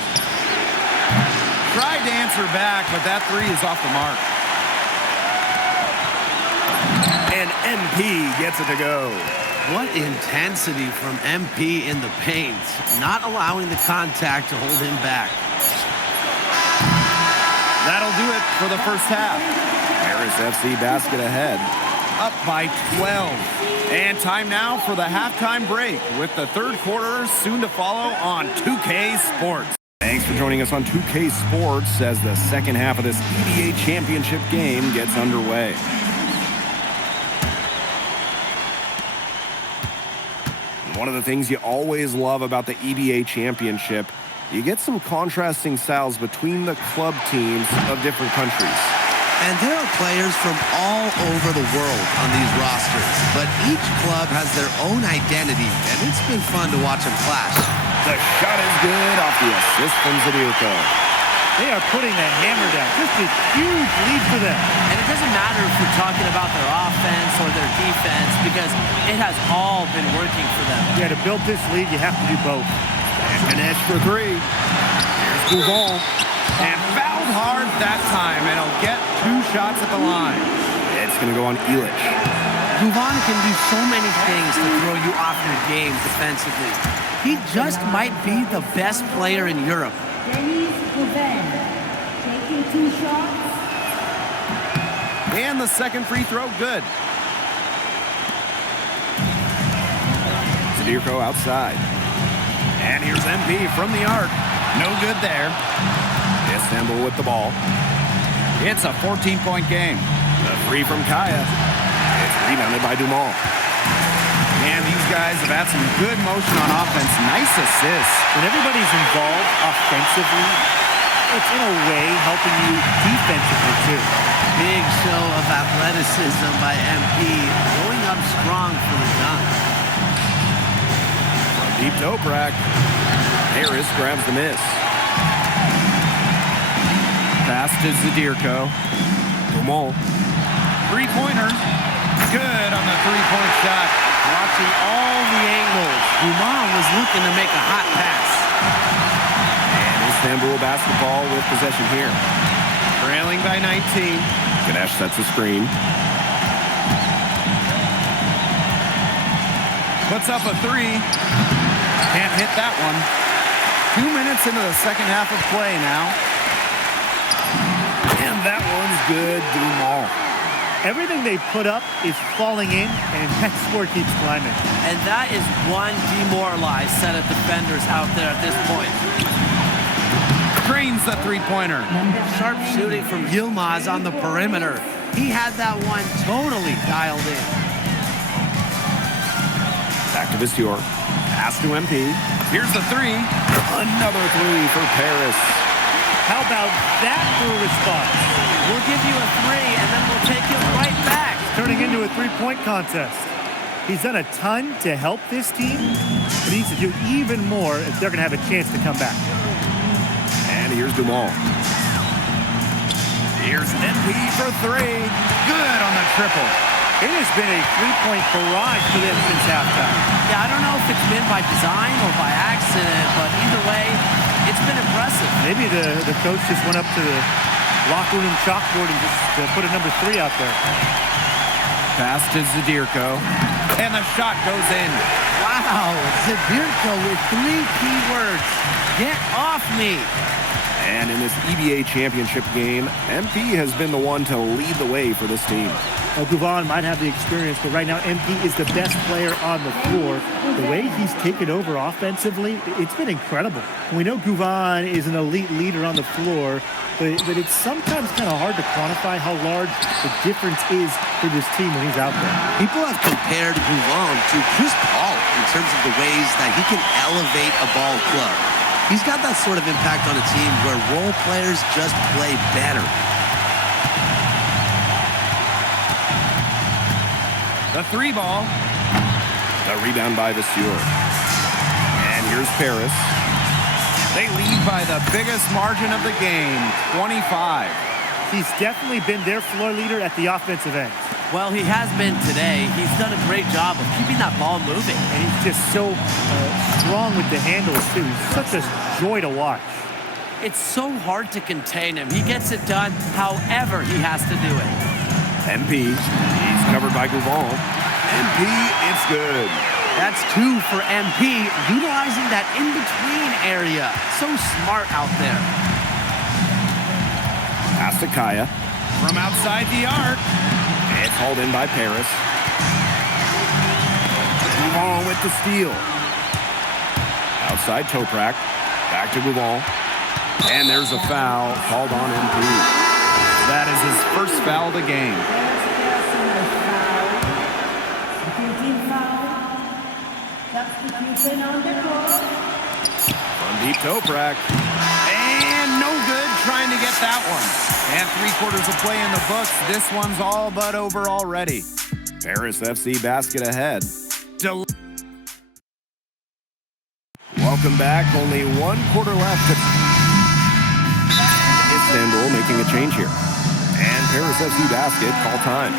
Tried to answer back, but that 3 is off the mark. And MP gets it to go. What intensity from MP in the paint, not allowing the contact to hold him back. That'll do it for the first half. Paris FC basket ahead. Up by 12. And time now for the halftime break with the third quarter soon to follow on 2K Sports. Thanks for joining us on 2K Sports as the second half of this EBA championship game gets underway. One of the things you always love about the EBA championship, you get some contrasting styles between the club teams of different countries. And there are players from all over the world on these rosters, but each club has their own identity, and it's been fun to watch them clash. The shot is good off the assist from Zadirko. They are putting the hammer down. Just a huge lead for them. And it doesn't matter if we're talking about their offense or their defense, because it has all been working for them. Yeah, to build this lead, you have to do both. And Esch for 3. Here's Bouvon. And fouled hard that time, and he'll get 2 shots at the line. It's going to go on Illich. Bouvon can do so many things to throw you off your game defensively. He just might be the best player in Europe. Taking 2 shots. And the second free throw, good. Zadirko outside. And here's MP from the arc. No good there. Istanbul with the ball. It's a 14-point game. The 3 from Kaya. It's rebounded by Dumont. And these guys have had some good motion on offense. Nice assists. When everybody's involved offensively, it's in a way helping you defensively too. Big show of athleticism by MP, going up strong for the dunk. From deep Toprak. Harris grabs the miss. Pass to Zadirko. Dumont. Three-pointer. Good on the three-point shot. Watching all the angles. Dumont was looking to make a hot pass. And Istanbul basketball with possession here. Trailing by 19. Ganesh sets the screen. Puts up a 3. Can't hit that one. 2 minutes into the second half of play now. And that one's good, Dumont. Everything they put up is falling in, and that score keeps climbing. And that is one demoralized set of defenders out there at this point. Drains the three-pointer. Sharp shooting from Yilmaz on the perimeter. He had that one totally dialed in. Back to Visior. Pass to MP. Here's the three. Another three for Paris. How about that for a response? We'll give you a three, and then we'll take you right back. Turning into a three-point contest. He's done a ton to help this team, but he needs to do even more if they're going to have a chance to come back. And here's Dumont. Here's MP for three. Good on the triple. It has been a three-point barrage for them since halftime. Yeah, I don't know if it's been by design or by accident, but either way, it's been impressive. Maybe the coach just went up to the locker room chalkboard and just put a number 3 out there. Pass to Zadirko, and the shot goes in. Wow, Zadirko with 3 key words. Get off me. And in this EBA championship game, MP has been the one to lead the way for this team. Well, Gouvan might have the experience, but right now MP is the best player on the floor. The way he's taken over offensively, it's been incredible. We know Gouvan is an elite leader on the floor, but it's sometimes kind of hard to quantify how large the difference is for this team when he's out there. People have compared Gouvan to Chris Paul in terms of the ways that he can elevate a ball club. He's got that sort of impact on a team where role players just play better. The three ball. The rebound by Vasseur. And here's Paris. They lead by the biggest margin of the game, 25. He's definitely been their floor leader at the offensive end. Well, he has been today. He's done a great job of keeping that ball moving. And he's just so strong with the handles, too. He's such a joy to watch. It's so hard to contain him. He gets it done however he has to do it. MP, he's covered by Gouvan. MP, it's good. That's 2 for MP, utilizing that in-between area. So smart out there. Pass to Kaya. From outside the arc. It's hauled in by Paris. Gouvan with the steal. Outside Toprak. Back to Gouvan. And there's a foul called on MP. That is his first foul of the game. From deep Toprak. And no good trying to get that one. And 3/4 of play in the books. This one's all but over already. Paris FC basket ahead. Welcome back. Only 1/4 left. Istanbul making a change here. And Paris FC basket, call time.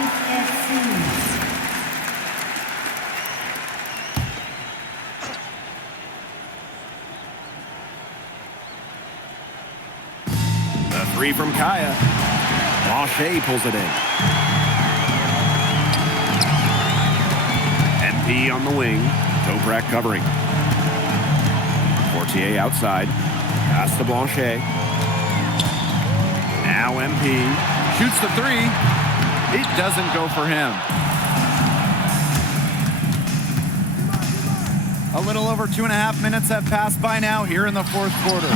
The three from Kaya. Blanchet pulls it in. MP on the wing. Toprak covering. Portier outside. Pass to Blanchet. Now MP. Shoots the three. It doesn't go for him. A little over 2.5 minutes have passed by now here in the 4th quarter.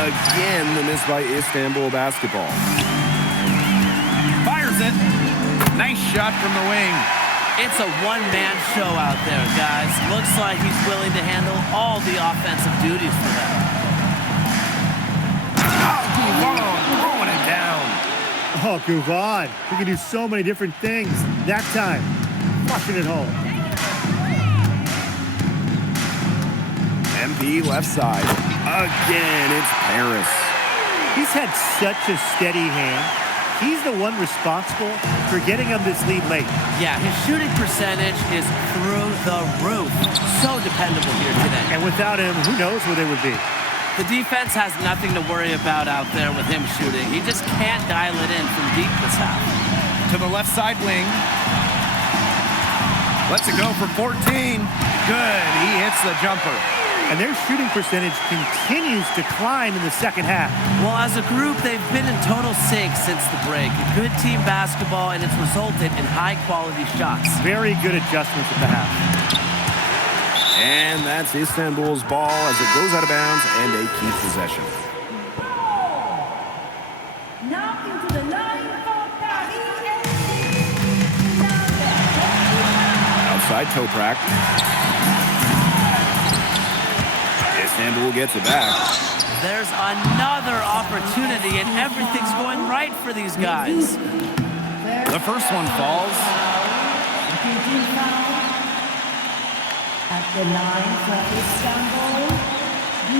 Again, the miss by Istanbul basketball. Fires it. Nice shot from the wing. It's a one-man show out there, guys. Looks like he's willing to handle all the offensive duties for them. Throwing it down. Oh, Gouvan. He can do so many different things. That time, flushing it home. MP left side. Again, it's Paris. He's had such a steady hand. He's the one responsible for getting him this lead late. Yeah, his shooting percentage is through the roof. So dependable here today. And without him, who knows where they would be. The defense has nothing to worry about out there with him shooting. He just can't dial it in from deep this half. To the left side wing. Lets it go for 14. Good, he hits the jumper. And their shooting percentage continues to climb in the second half. Well, as a group, they've been in total sync since the break. Good team basketball, and it's resulted in high-quality shots. Very good adjustments at the half. And that's Istanbul's ball as it goes out of bounds, and they keep possession. Now into the line for Paris. Outside Toprak. Istanbul gets it back. There's another opportunity, and everything's going right for these guys. The first one falls. At the line for Istanbul,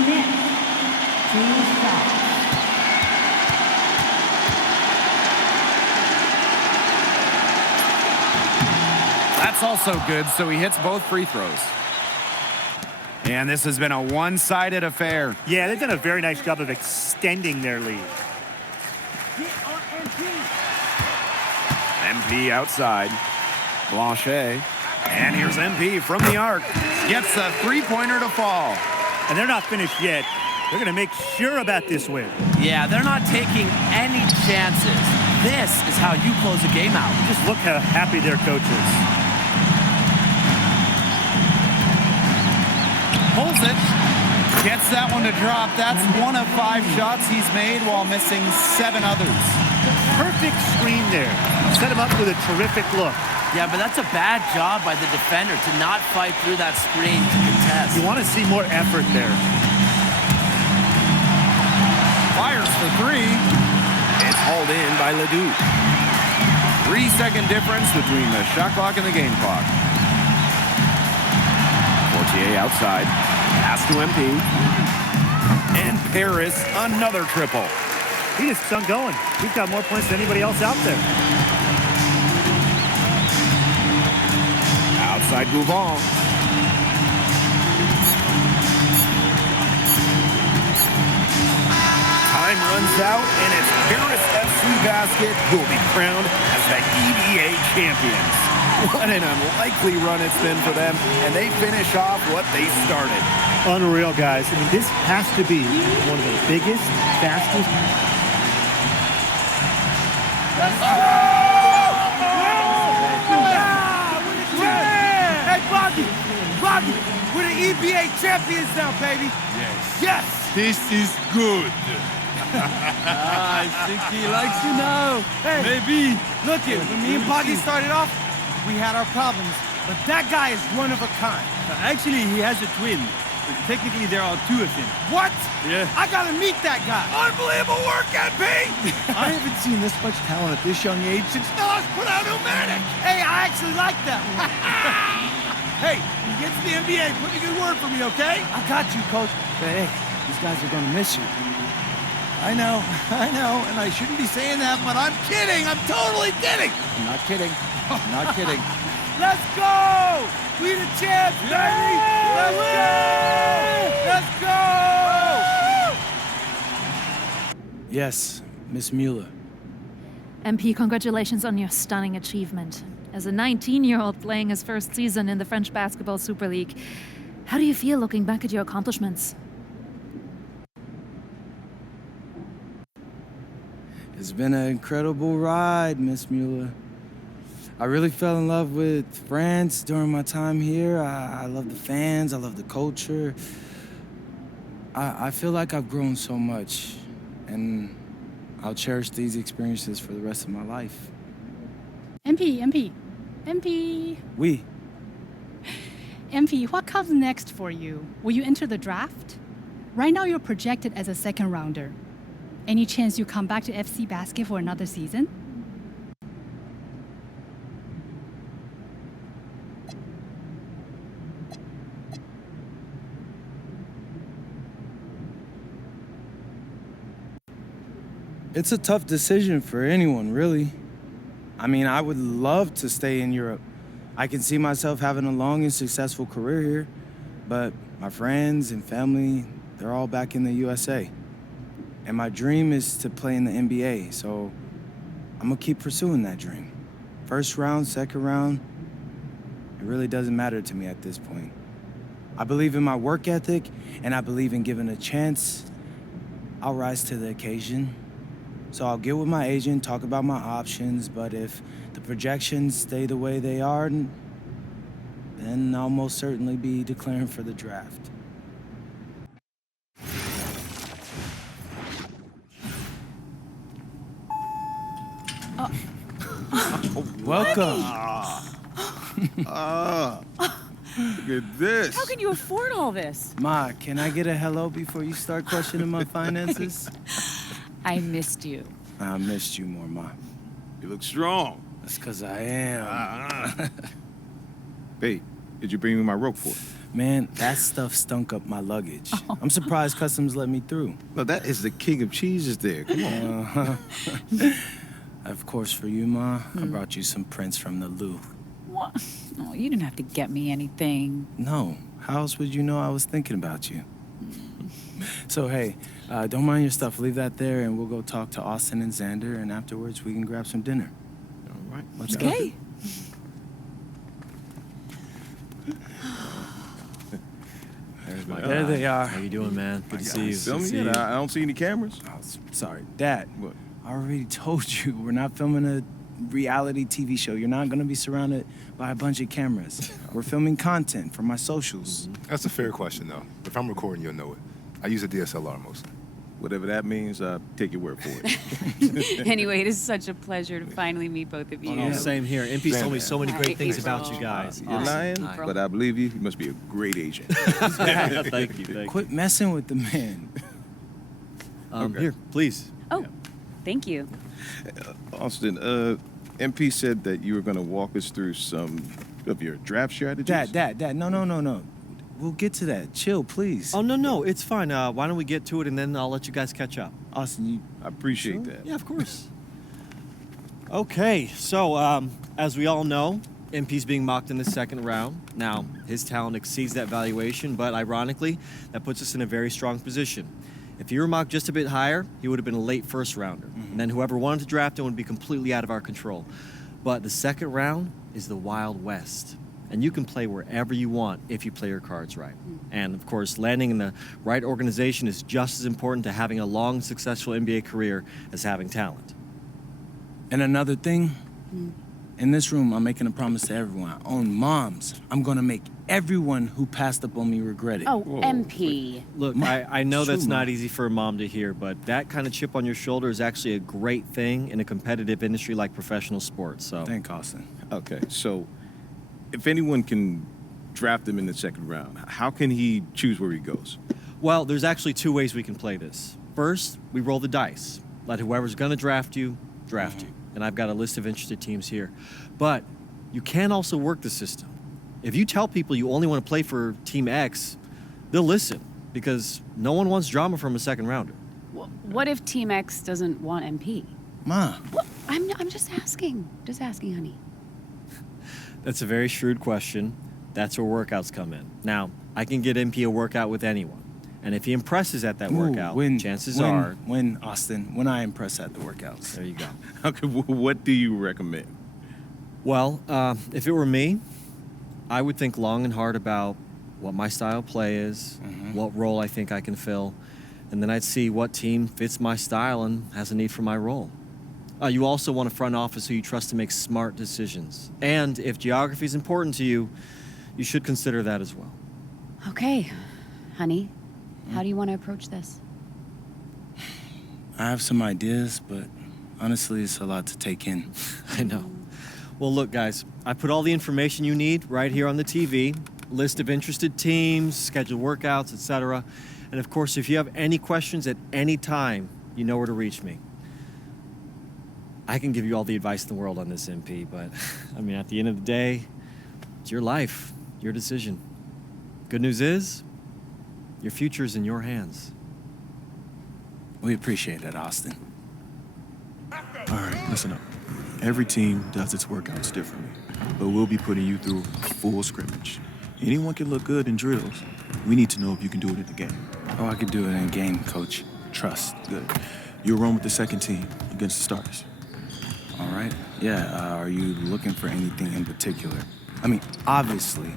net, 2 shots. That's also good, so he hits both free throws. And this has been a one-sided affair. Yeah, they've done a very nice job of extending their lead. MP outside. Blanchet. And here's MP from the arc. Gets a three-pointer to fall. And they're not finished yet. They're going to make sure about this win. Yeah, they're not taking any chances. This is how you close a game out. Just look how happy their coach is. Pulls it. Gets that one to drop. That's 1 of 5 shots he's made while missing 7 others. Perfect screen there. Set him up with a terrific look. Yeah, but that's a bad job by the defender to not fight through that screen to contest. You want to see more effort there. Fires for 3. It's hauled in by Ledoux. 3-second difference between the shot clock and the game clock. Fortier outside. Pass to MP. And Paris, another triple. He just keeps on going. He's got more points than anybody else out there. Outside Gouvon. Time runs out, and it's Paris FC Basket who will be crowned as the EBA champions. What an unlikely run it's been for them, and they finish off what they started. Unreal, guys. I mean, this has to be one of the biggest, fastest. Hey, Boggy, we're the EBA champions now, baby. Yes. This is good. I think he likes you now. Hey, Maybe. Look it, when me and Boggy started off, we had our problems, but that guy is one of a kind. Actually, he has a twin. But technically, there are 2 of him. What? Yeah. I gotta meet that guy. Unbelievable work, MP! I haven't seen this much talent at this young age since Nas put out Pneumatic. Hey, I actually like that one. Hey, you get to the NBA, put in a good word for me, okay? I got you, Coach. But hey, these guys are gonna miss you. I know, and I shouldn't be saying that, but I'm kidding. I'm totally kidding. I'm not kidding. I'm not kidding. Let's go! We the champs, baby! Let's go! Let's go! Yes, Miss Mueller. MP, congratulations on your stunning achievement. As a 19-year-old playing his first season in the French Basketball Super League, how do you feel looking back at your accomplishments? It's been an incredible ride, Miss Mueller. I really fell in love with France during my time here. I love the fans, I love the culture. I feel like I've grown so much, and I'll cherish these experiences for the rest of my life. MP. Oui. MP, what comes next for you? Will you enter the draft? Right now, you're projected as a second rounder. Any chance you come back to FC Basket for another season? It's a tough decision for anyone, really. I mean, I would love to stay in Europe. I can see myself having a long and successful career here, but my friends and family, they're all back in the USA. And my dream is to play in the NBA, so I'm gonna keep pursuing that dream. First round, second round, it really doesn't matter to me at this point. I believe in my work ethic, and I believe in giving a chance. I'll rise to the occasion. So I'll get with my agent, talk about my options, but if the projections stay the way they are, then I'll most certainly be declaring for the draft. Welcome. Look at this. How can you afford all this? Ma, can I get a hello before you start questioning my finances? I missed you. I missed you more, Ma. You look strong. That's because I am. Hey, did you bring me my rope for it? Man, that stuff stunk up my luggage. I'm surprised customs let me through. No, that is the king of cheeses there. Come on. Of course, for you, Ma, I brought you some prints from the Louvre. What? Oh, you didn't have to get me anything. No, how else would you know I was thinking about you? So, hey, don't mind your stuff. Leave that there, and we'll go talk to Austin and Xander, and afterwards we can grab some dinner. All right, let's go. Okay. There they are. How you doing, man? Good to see you. Film me? I don't see any cameras. Oh, sorry, Dad. What? I already told you we're not filming a reality TV show. You're not gonna be surrounded by a bunch of cameras. We're filming content for my socials. That's a fair question, though. If I'm recording, you'll know it. I use a DSLR mostly. Whatever that means, take your word for it. Anyway, it is such a pleasure to finally meet both of you. Oh, same here. MP's told me so many great things about you guys. You're lying, but I believe you. You must be a great agent. Thank you. Quit messing with the man. Here, please. Oh, thank you. Austin, MP said that you were going to walk us through some of your draft strategies. Dad, no. We'll get to that. Chill, please. Oh, no, it's fine. Why don't we get to it, and then I'll let you guys catch up. Austin, I appreciate that. Yeah, of course. Okay, so as we all know, MP's being mocked in the second round. Now, his talent exceeds that valuation, but ironically, that puts us in a very strong position. If he were mocked just a bit higher, he would have been a late first rounder. And then whoever wanted to draft him would be completely out of our control. But the second round is the Wild West. And you can play wherever you want if you play your cards right. And of course, landing in the right organization is just as important to having a long, successful NBA career as having talent. And another thing, in this room, I'm making a promise to everyone. On moms, I'm gonna make everyone who passed up on me regret it. Oh, MP. Look, I know that's not easy for a mom to hear, but that kind of chip on your shoulder is actually a great thing in a competitive industry like professional sports. So, thank Austin. Okay, so if anyone can draft him in the second round, how can he choose where he goes? Well, there's actually two ways we can play this. First, we roll the dice. Let whoever's gonna draft you, draft you. And I've got a list of interested teams here. But you can also work the system. If you tell people you only want to play for Team X, they'll listen because no one wants drama from a second rounder. What if Team X doesn't want MP? Ma. What? I'm just asking. Just asking, honey. That's a very shrewd question. That's where workouts come in. Now, I can get MP a workout with anyone. And if he impresses at that workout, chances are... Austin, when I impress at the workouts. There you go. Okay, what do you recommend? Well, if it were me, I would think long and hard about what my style of play is, what role I think I can fill, and then I'd see what team fits my style and has a need for my role. You also want a front office who you trust to make smart decisions. And if geography is important to you, you should consider that as well. Okay, honey. How do you want to approach this? I have some ideas, but honestly, it's a lot to take in. I know. Well, look, guys, I put all the information you need right here on the TV. List of interested teams, scheduled workouts, etc. And of course, if you have any questions at any time, you know where to reach me. I can give you all the advice in the world on this, MP, but I mean, at the end of the day, it's your life, your decision. Good news is, your future is in your hands. We appreciate it, Austin. All right, listen up. Every team does its workouts differently, but we'll be putting you through a full scrimmage. Anyone can look good in drills. We need to know if you can do it in the game. Oh, I could do it in game, coach. Trust. Good. You'll run with the second team against the starters. All right. Yeah, are you looking for anything in particular? I mean, obviously,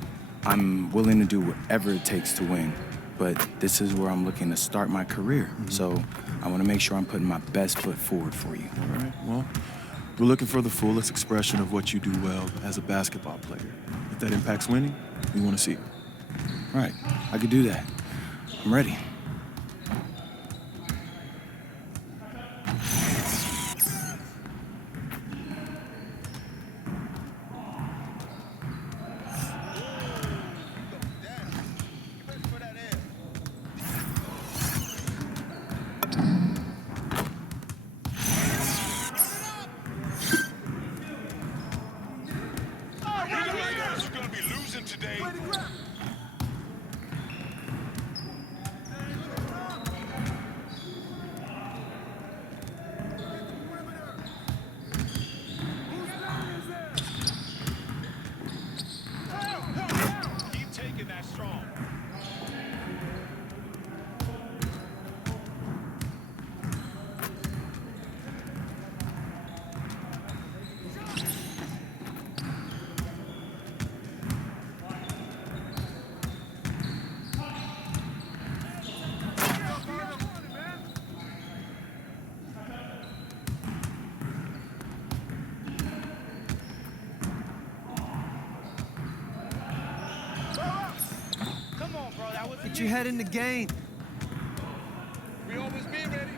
I'm willing to do whatever it takes to win, but this is where I'm looking to start my career. So I want to make sure I'm putting my best foot forward for you. All right, well, we're looking for the fullest expression of what you do well as a basketball player. If that impacts winning, we want to see it. Right, I could do that. I'm ready. today. Keep taking that strong. Get your head in the game. We always be ready.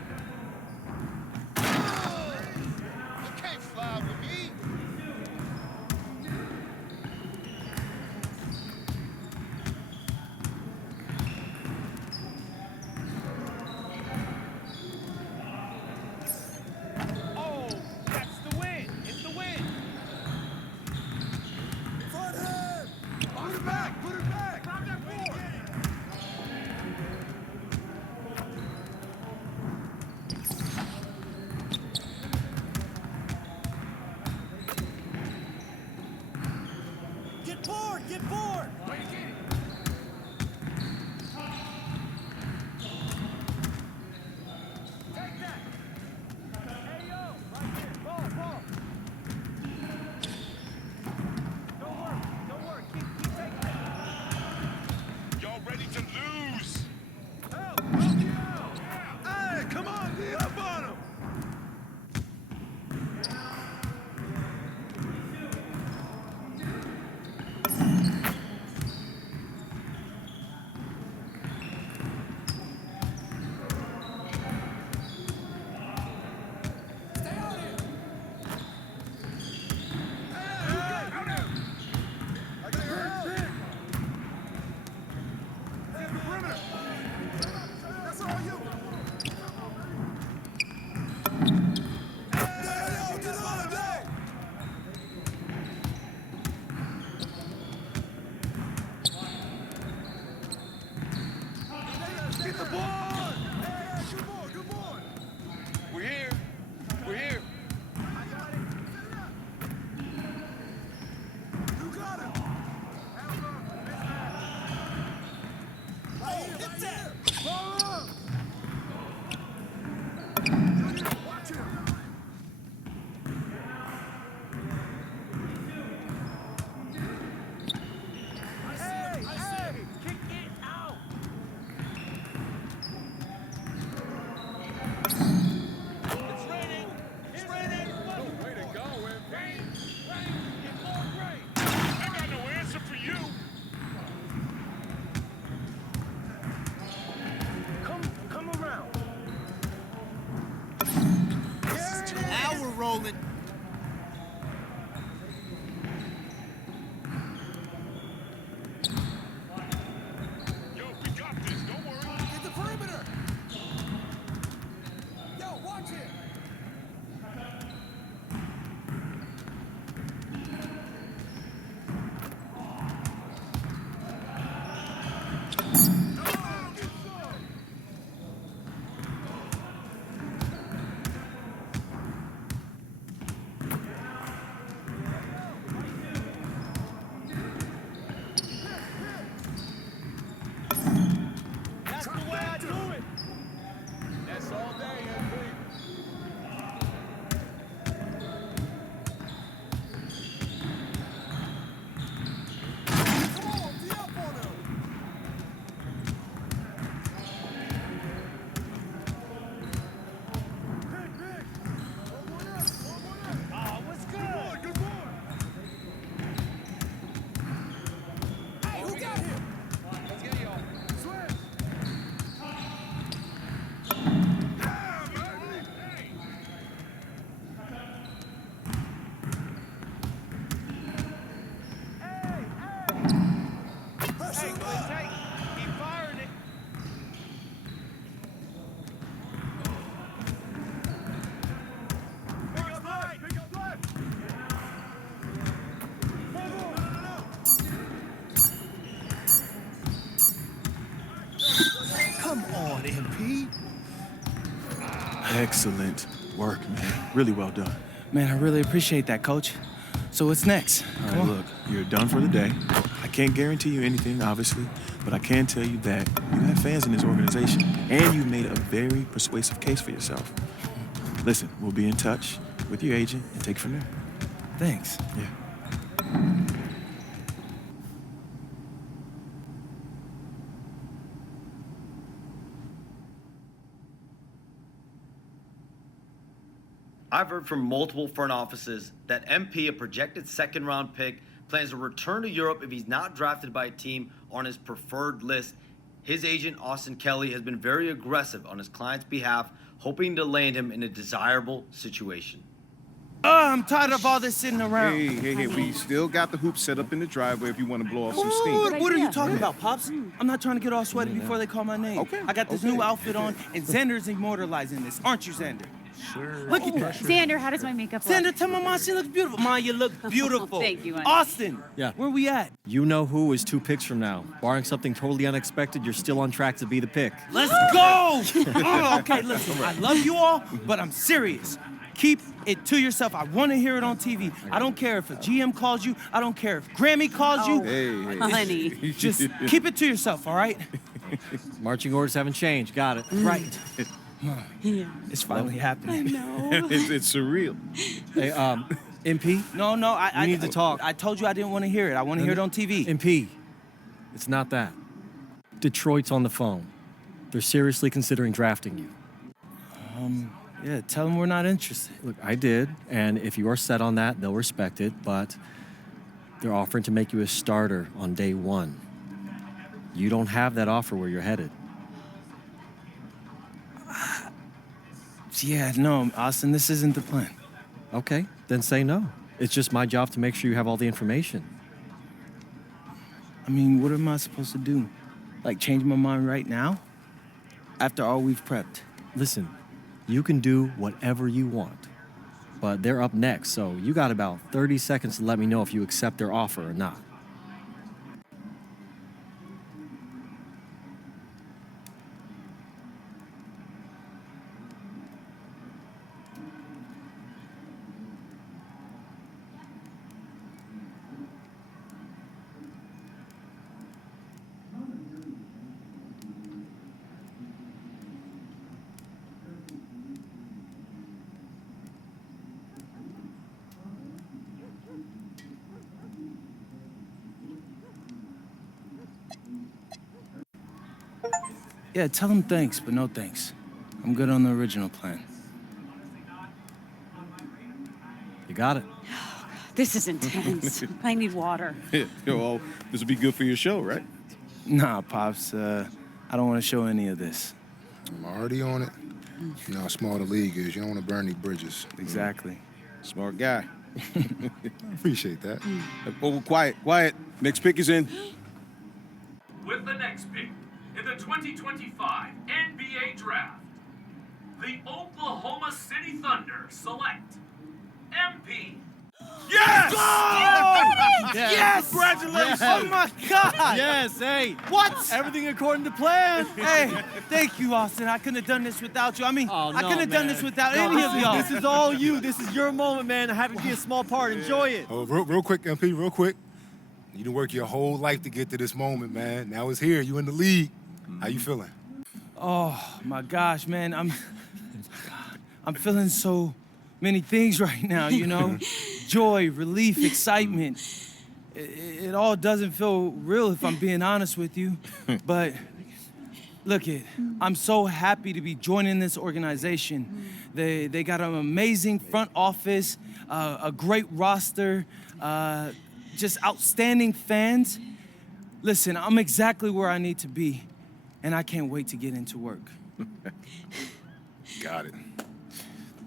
You can't fly with me. Oh, that's the win. It's the win. Front head. Put it back. Put it back. Grab that board. Get bored! Get bored! Take that. Hey, yo, right here. Ball, ball. Don't worry. Keep taking that. Y'all ready to lose? Help me out. Hey, come on, get up on him. Get the ball! Hey, good boy! We're here. We're here. I got it. Set it up. You got it. Right here, right there. Ball up. Watch him. Hey, kick it out. It's raining. It's raining. Way to go, Rain. Get more rain. I got no answer for you. Come around. Now we're rolling. Yo, we got this. Don't worry. Get the perimeter. Yo, watch it. That's the way I do it. That's all day, MP. Come on, be up on him. Big. One up. Oh, what's good? Good boy. Hey, who got him? Let's get y'all. Switch. Pressure him up. Keep firing it. Pick up left. Pick up left. No. Come on, MP. Excellent work, man. Really well done. Man, I really appreciate that, Coach. So what's next? All right, look, you're done for the day. I can't guarantee you anything, obviously, but I can tell you that you have fans in this organization, and you made a very persuasive case for yourself. Listen, we'll be in touch with your agent and take it from there. Thanks. Yeah. I've heard from multiple front offices that MP, a projected second-round pick, plans to return to Europe if he's not drafted by a team on his preferred list. His agent, Austin Kelly, has been very aggressive on his client's behalf, hoping to land him in a desirable situation. I'm tired of all this sitting around. Hey, we still got the hoop set up in the driveway if you want to blow off some What steam. are you talking about, Pops? I'm not trying to get all sweaty before they call my name. Okay. I got this new outfit on, and Xander's immortalizing this. Aren't you, Xander? Sure. Look at that. Xander, how does my makeup look? Xander, tell my mom she looks beautiful. Ma, you look beautiful. Thank you, honey. Austin, Yeah. where we at? You know who is 2 picks from now. Barring something totally unexpected, you're still on track to be the pick. Let's go! Oh, okay, listen, I love you all, but I'm serious. Keep it to yourself. I want to hear it on TV. I don't care if a GM calls you. I don't care if Grammy calls you. Hey. Honey. Just keep it to yourself, all right? Marching orders haven't changed. Got it. Right. Yeah. It's finally happening. No. It's surreal. Hey, MP? No, We need to talk. I told you I didn't want to hear it. I want to hear it on TV. MP, it's not that. Detroit's on the phone. They're seriously considering drafting you. Yeah, tell them we're not interested. Look, I did, and if you are set on that, they'll respect it, but they're offering to make you a starter on day 1. You don't have that offer where you're headed. Yeah, no, Austin, this isn't the plan. Okay, then say no. It's just my job to make sure you have all the information. I mean, what am I supposed to do? Like, change my mind right now? After all we've prepped? Listen, you can do whatever you want, but they're up next, so you got about 30 seconds to let me know if you accept their offer or not. Yeah, tell them thanks, but no thanks. I'm good on the original plan. You got it. This is intense. I need water. Well, this will be good for your show, right? Nah, Pops, I don't want to show any of this. I'm already on it. You know how small the league is. You don't want to burn any bridges. Exactly. Smart guy. I appreciate that. Oh, quiet. Next pick is in. With the next pick in the 2025 NBA Draft, the Oklahoma City Thunder select MP. Yes! Go! Yes! Congratulations! Oh my God! Yes, hey. What? Everything according to plan. Hey, thank you, Austin. I couldn't have done this without you. I mean, Oh, I no, couldn't have done man. this without No, any of y'all. This is all you. This is your moment, man. Happy to be a small part. Enjoy it. Oh, real quick, MP, real quick. You done work your whole life to get to this moment, man. Now it's here. You in the league. How you feeling? Oh my gosh, man. I'm feeling so many things right now, you know? Joy, relief, excitement. It all doesn't feel real if I'm being honest with you. But look I'm so happy to be joining this organization. They got an amazing front office, a great roster, just outstanding fans. Listen, I'm exactly where I need to be, and I can't wait to get into work. Got it.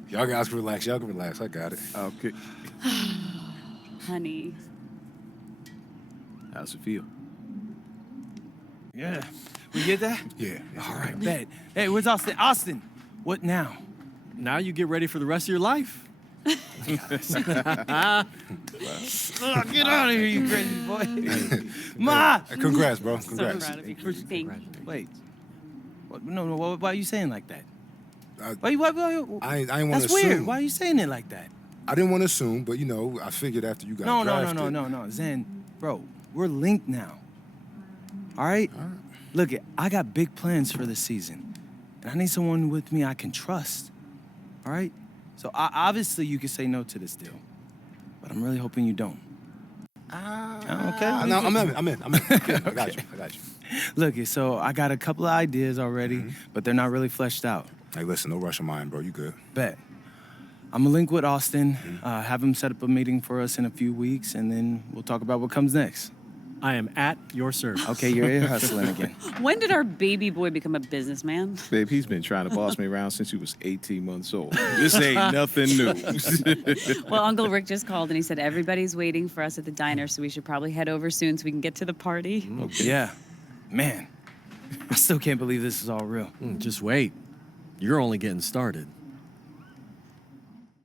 Y'all guys can relax. Y'all can relax. I got it. Okay. Honey. How's it feel? Yeah. We get that? Yeah. All right, bet. Hey, where's Austin? Austin, what now? Now you get ready for the rest of your life. Get out of here, you crazy boy. Ma! Congrats, bro. So Congrats. proud of you. Thank you. Wait. No, why are you saying like that? I ain't want to assume. That's weird. Why are you saying it like that? I didn't want to assume, but, you know, I figured after you got drafted. No. Zen, bro, we're linked now. All right? Look, I got big plans for this season, and I need someone with me I can trust. All right? So obviously you can say no to this deal, but I'm really hoping you don't. Okay. No, I'm in. Okay, I got you. Look, so I got a couple of ideas already, but they're not really fleshed out. Hey, listen, no rush of mine, bro. You good? Bet. I'm gonna link with Austin, have him set up a meeting for us in a few weeks, and then we'll talk about what comes next. I am at your service. Okay, you're ear hustling again. When did our baby boy become a businessman? Babe, he's been trying to boss me around since he was 18 months old. This ain't nothing new. Well, Uncle Rick just called and he said everybody's waiting for us at the diner, so we should probably head over soon so we can get to the party. Okay. Yeah. Man, I still can't believe this is all real. Just wait. You're only getting started.